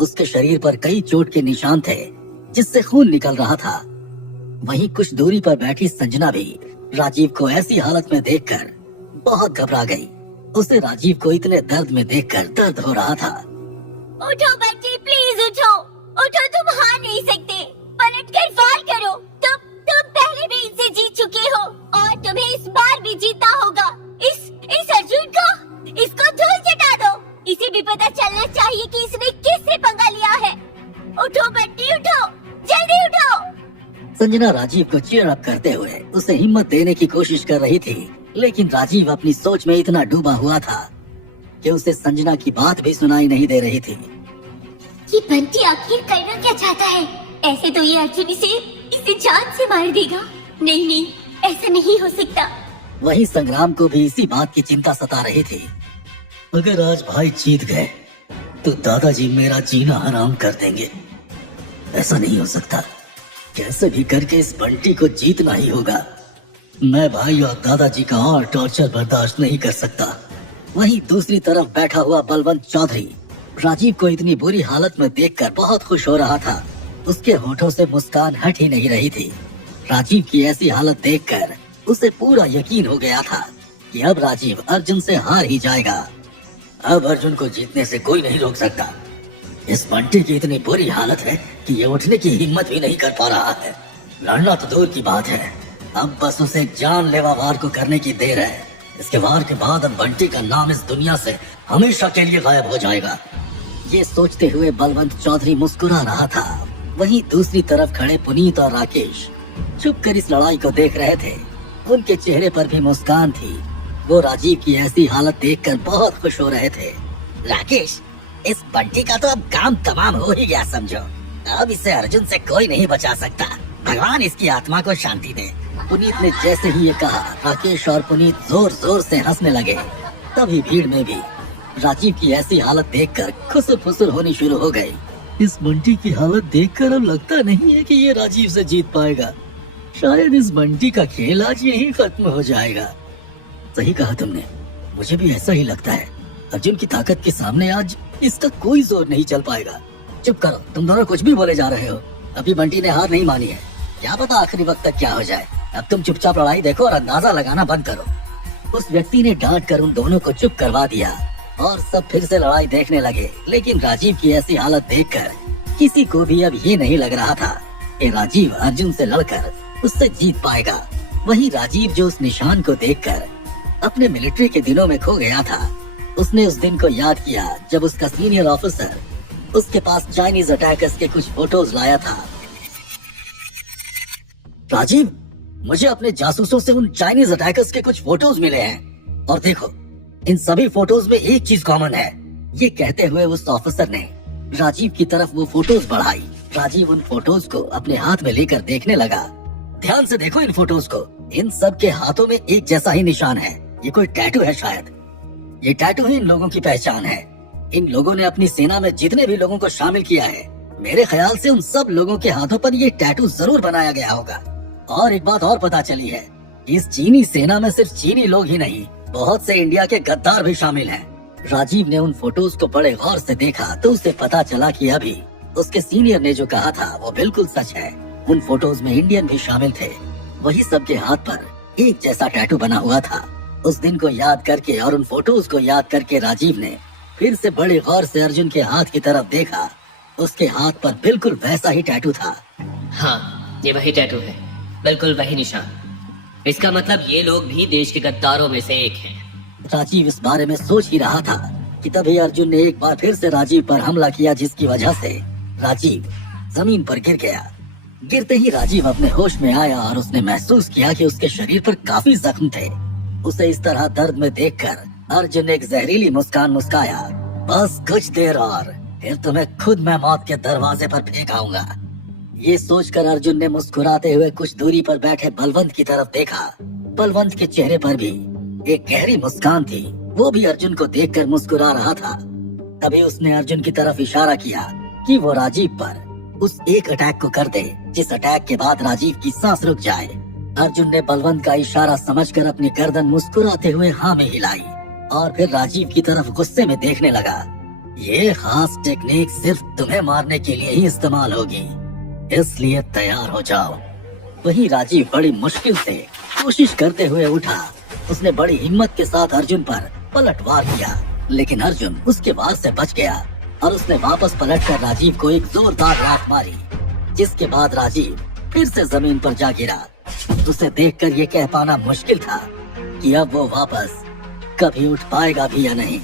उसके शरीर पर कई चोट के निशान थे जिससे खून निकल रहा था। वहीं कुछ दूरी पर बैठी संजना भी राजीव को ऐसी हालत में देखकर बहुत घबरा गई। उसे राजीव को इतने दर्द में देखकर दर्द हो रहा था। उठो बच्ची, प्लीज उठो, उठो, तुम हार नहीं सकते, पलट कर वार करो। तुम पहले भी इनसे जीत चुके हो और तुम्हें इस बार भी जीतना होगा। इस अर्जुन को, इसको धूल चटा दो। इसे भी पता चलना चाहिए कि इसने किससे पंगा लिया है। उठो बंटी, उठो, जल्दी उठो। संजना राजीव को चीयर अप करते हुए उसे हिम्मत देने की कोशिश कर रही थी, लेकिन राजीव अपनी सोच में इतना डूबा हुआ था कि उसे संजना की बात भी सुनाई नहीं दे रही थी। ये बंटी आखिर करना क्या चाहता है? ऐसे तो ये अर्जुन इसे जान से मार देगा। नहीं नहीं, ऐसा नहीं हो सकता। वही संग्राम को भी इसी बात की चिंता सता रही थी। अगर आज भाई जीत गए तो दादाजी मेरा जीना हराम कर देंगे। ऐसा नहीं हो सकता, कैसे भी करके इस बंटी को जीतना ही होगा। मैं भाई और दादाजी का और टॉर्चर बर्दाश्त नहीं कर सकता। वहीं दूसरी तरफ बैठा हुआ बलवंत चौधरी राजीव को इतनी बुरी हालत में देखकर बहुत खुश हो रहा था। उसके होठों से मुस्कान हट ही नहीं रही थी। राजीव की ऐसी हालत देखकर उसे पूरा यकीन हो गया था कि अब राजीव अर्जुन से हार ही जाएगा। अब अर्जुन को जीतने से कोई नहीं रोक सकता। इस बंटी की इतनी बुरी हालत है कि ये उठने की हिम्मत भी नहीं कर पा रहा है। लड़ना तो दूर की बात है, अब बस उसे जानलेवा वार को करने की देर है। इसके वार के बाद अब बंटी का नाम इस दुनिया से हमेशा के लिए गायब हो जाएगा। ये सोचते हुए बलवंत चौधरी मुस्कुरा रहा था। वहीं दूसरी तरफ खड़े पुनीत और राकेश चुप कर इस लड़ाई को देख रहे थे। उनके चेहरे पर भी मुस्कान थी। वो राजीव की ऐसी हालत देखकर बहुत खुश हो रहे थे। राकेश, इस बंटी का तो अब काम तमाम हो ही गया समझो। अब इसे अर्जुन से कोई नहीं बचा सकता। भगवान इसकी आत्मा को शांति दे। पुनीत ने जैसे ही ये कहा, राकेश और पुनीत जोर जोर से हंसने लगे। तभी भीड़ में भी राजीव की ऐसी हालत देखकर खुसुर फुसुर होनी शुरू हो गई। इस बंटी की हालत देखकर अब लगता नहीं है कि ये राजीव से जीत पाएगा। शायद इस बंटी का खेल आज यहीं खत्म हो जाएगा। सही कहा तुमने, मुझे भी ऐसा ही लगता है। अर्जुन की ताकत के सामने आज इसका कोई जोर नहीं चल पाएगा। चुप करो, तुम दोनों कुछ भी बोले जा रहे हो। अभी बंटी ने हार नहीं मानी है, क्या पता आखिरी वक्त तक क्या हो जाए। अब तुम चुपचाप लड़ाई देखो और अंदाजा लगाना बंद करो। उस व्यक्ति ने डांट कर उन दोनों को चुप करवा दिया और सब फिर से लड़ाई देखने लगे। लेकिन राजीव की ऐसी हालत देखकर किसी को भी अब ये नहीं लग रहा था कि राजीव अर्जुन से लड़कर उससे जीत पाएगा। वहीं राजीव जो उस निशान को देखकर अपने मिलिट्री के दिनों में खो गया था, उसने उस दिन को याद किया जब उसका सीनियर ऑफिसर उसके पास चाइनीज अटैकर्स के कुछ फोटोज लाया था। राजीव, मुझे अपने जासूसों से उन चाइनीज अटैकर्स के कुछ फोटोज मिले हैं और देखो, इन सभी फोटोज में एक चीज कॉमन है। ये कहते हुए उस ऑफिसर ने राजीव की तरफ वो फोटोज बढ़ाई। राजीव उन फोटोज को अपने हाथ में लेकर देखने लगा। ध्यान से देखो इन फोटोज को, इन सब के हाथों में एक जैसा ही निशान है। ये कोई टैटू है शायद। ये टैटू ही इन लोगों की पहचान है। इन लोगों ने अपनी सेना में जितने भी लोगों को शामिल किया है, मेरे ख्याल से उन सब लोगों के हाथों पर ये टैटू जरूर बनाया गया होगा। और एक बात और पता चली है, इस चीनी सेना में सिर्फ चीनी लोग ही नहीं, बहुत से इंडिया के गद्दार भी शामिल हैं। राजीव ने उन फोटोज को बड़े गौर से देखा तो उसे पता चला कि अभी उसके सीनियर ने जो कहा था वो बिल्कुल सच है। उन फोटोज में इंडियन भी शामिल थे। वही सबके हाथ पर एक जैसा टैटू बना हुआ था। उस दिन को याद करके और उन फोटोज को याद करके राजीव ने फिर से बड़े गौर से अर्जुन के हाथ की तरफ देखा। उसके हाथ पर बिल्कुल वैसा ही टैटू था। हाँ, ये वही टैटू है, बिल्कुल वही निशान। इसका मतलब ये लोग भी देश के गद्दारों में से एक हैं। राजीव इस बारे में सोच ही रहा था कि तभी अर्जुन ने एक बार फिर से राजीव पर हमला किया, जिसकी वजह से राजीव जमीन पर गिर गया। गिरते ही राजीव अपने होश में आया और उसने महसूस किया कि उसके शरीर पर काफी जख्म थे। उसे इस तरह दर्द में देखकर अर्जुन ने एक जहरीली मुस्कान मुस्काया। बस कुछ देर और, फिर तुम्हें खुद मैं मौत के दरवाजे पर फेंक आऊंगा। ये सोचकर अर्जुन ने मुस्कुराते हुए कुछ दूरी पर बैठे बलवंत की तरफ देखा। बलवंत के चेहरे पर भी एक गहरी मुस्कान थी। वो भी अर्जुन को देखकर मुस्कुरा रहा था। तभी उसने अर्जुन की तरफ इशारा किया कि वो राजीव पर उस एक अटैक को कर दे जिस अटैक के बाद राजीव की सांस रुक जाए। अर्जुन ने बलवंत का इशारा समझकर अपनी गर्दन मुस्कुराते हुए हाँ में हिलाई और फिर राजीव की तरफ गुस्से में देखने लगा। ये खास टेक्निक सिर्फ तुम्हें मारने के लिए ही इस्तेमाल होगी, इसलिए तैयार हो जाओ। वहीं राजीव बड़ी मुश्किल से कोशिश करते हुए उठा। उसने बड़ी हिम्मत के साथ अर्जुन पर पलटवार किया, लेकिन अर्जुन उसके वार से बच गया और उसने वापस पलटकर राजीव को एक जोरदार लात मारी, जिसके बाद राजीव फिर से जमीन पर जा गिरा। उसे देखकर ये कह पाना मुश्किल था कि अब वो वापस कभी उठ पाएगा भी या नहीं।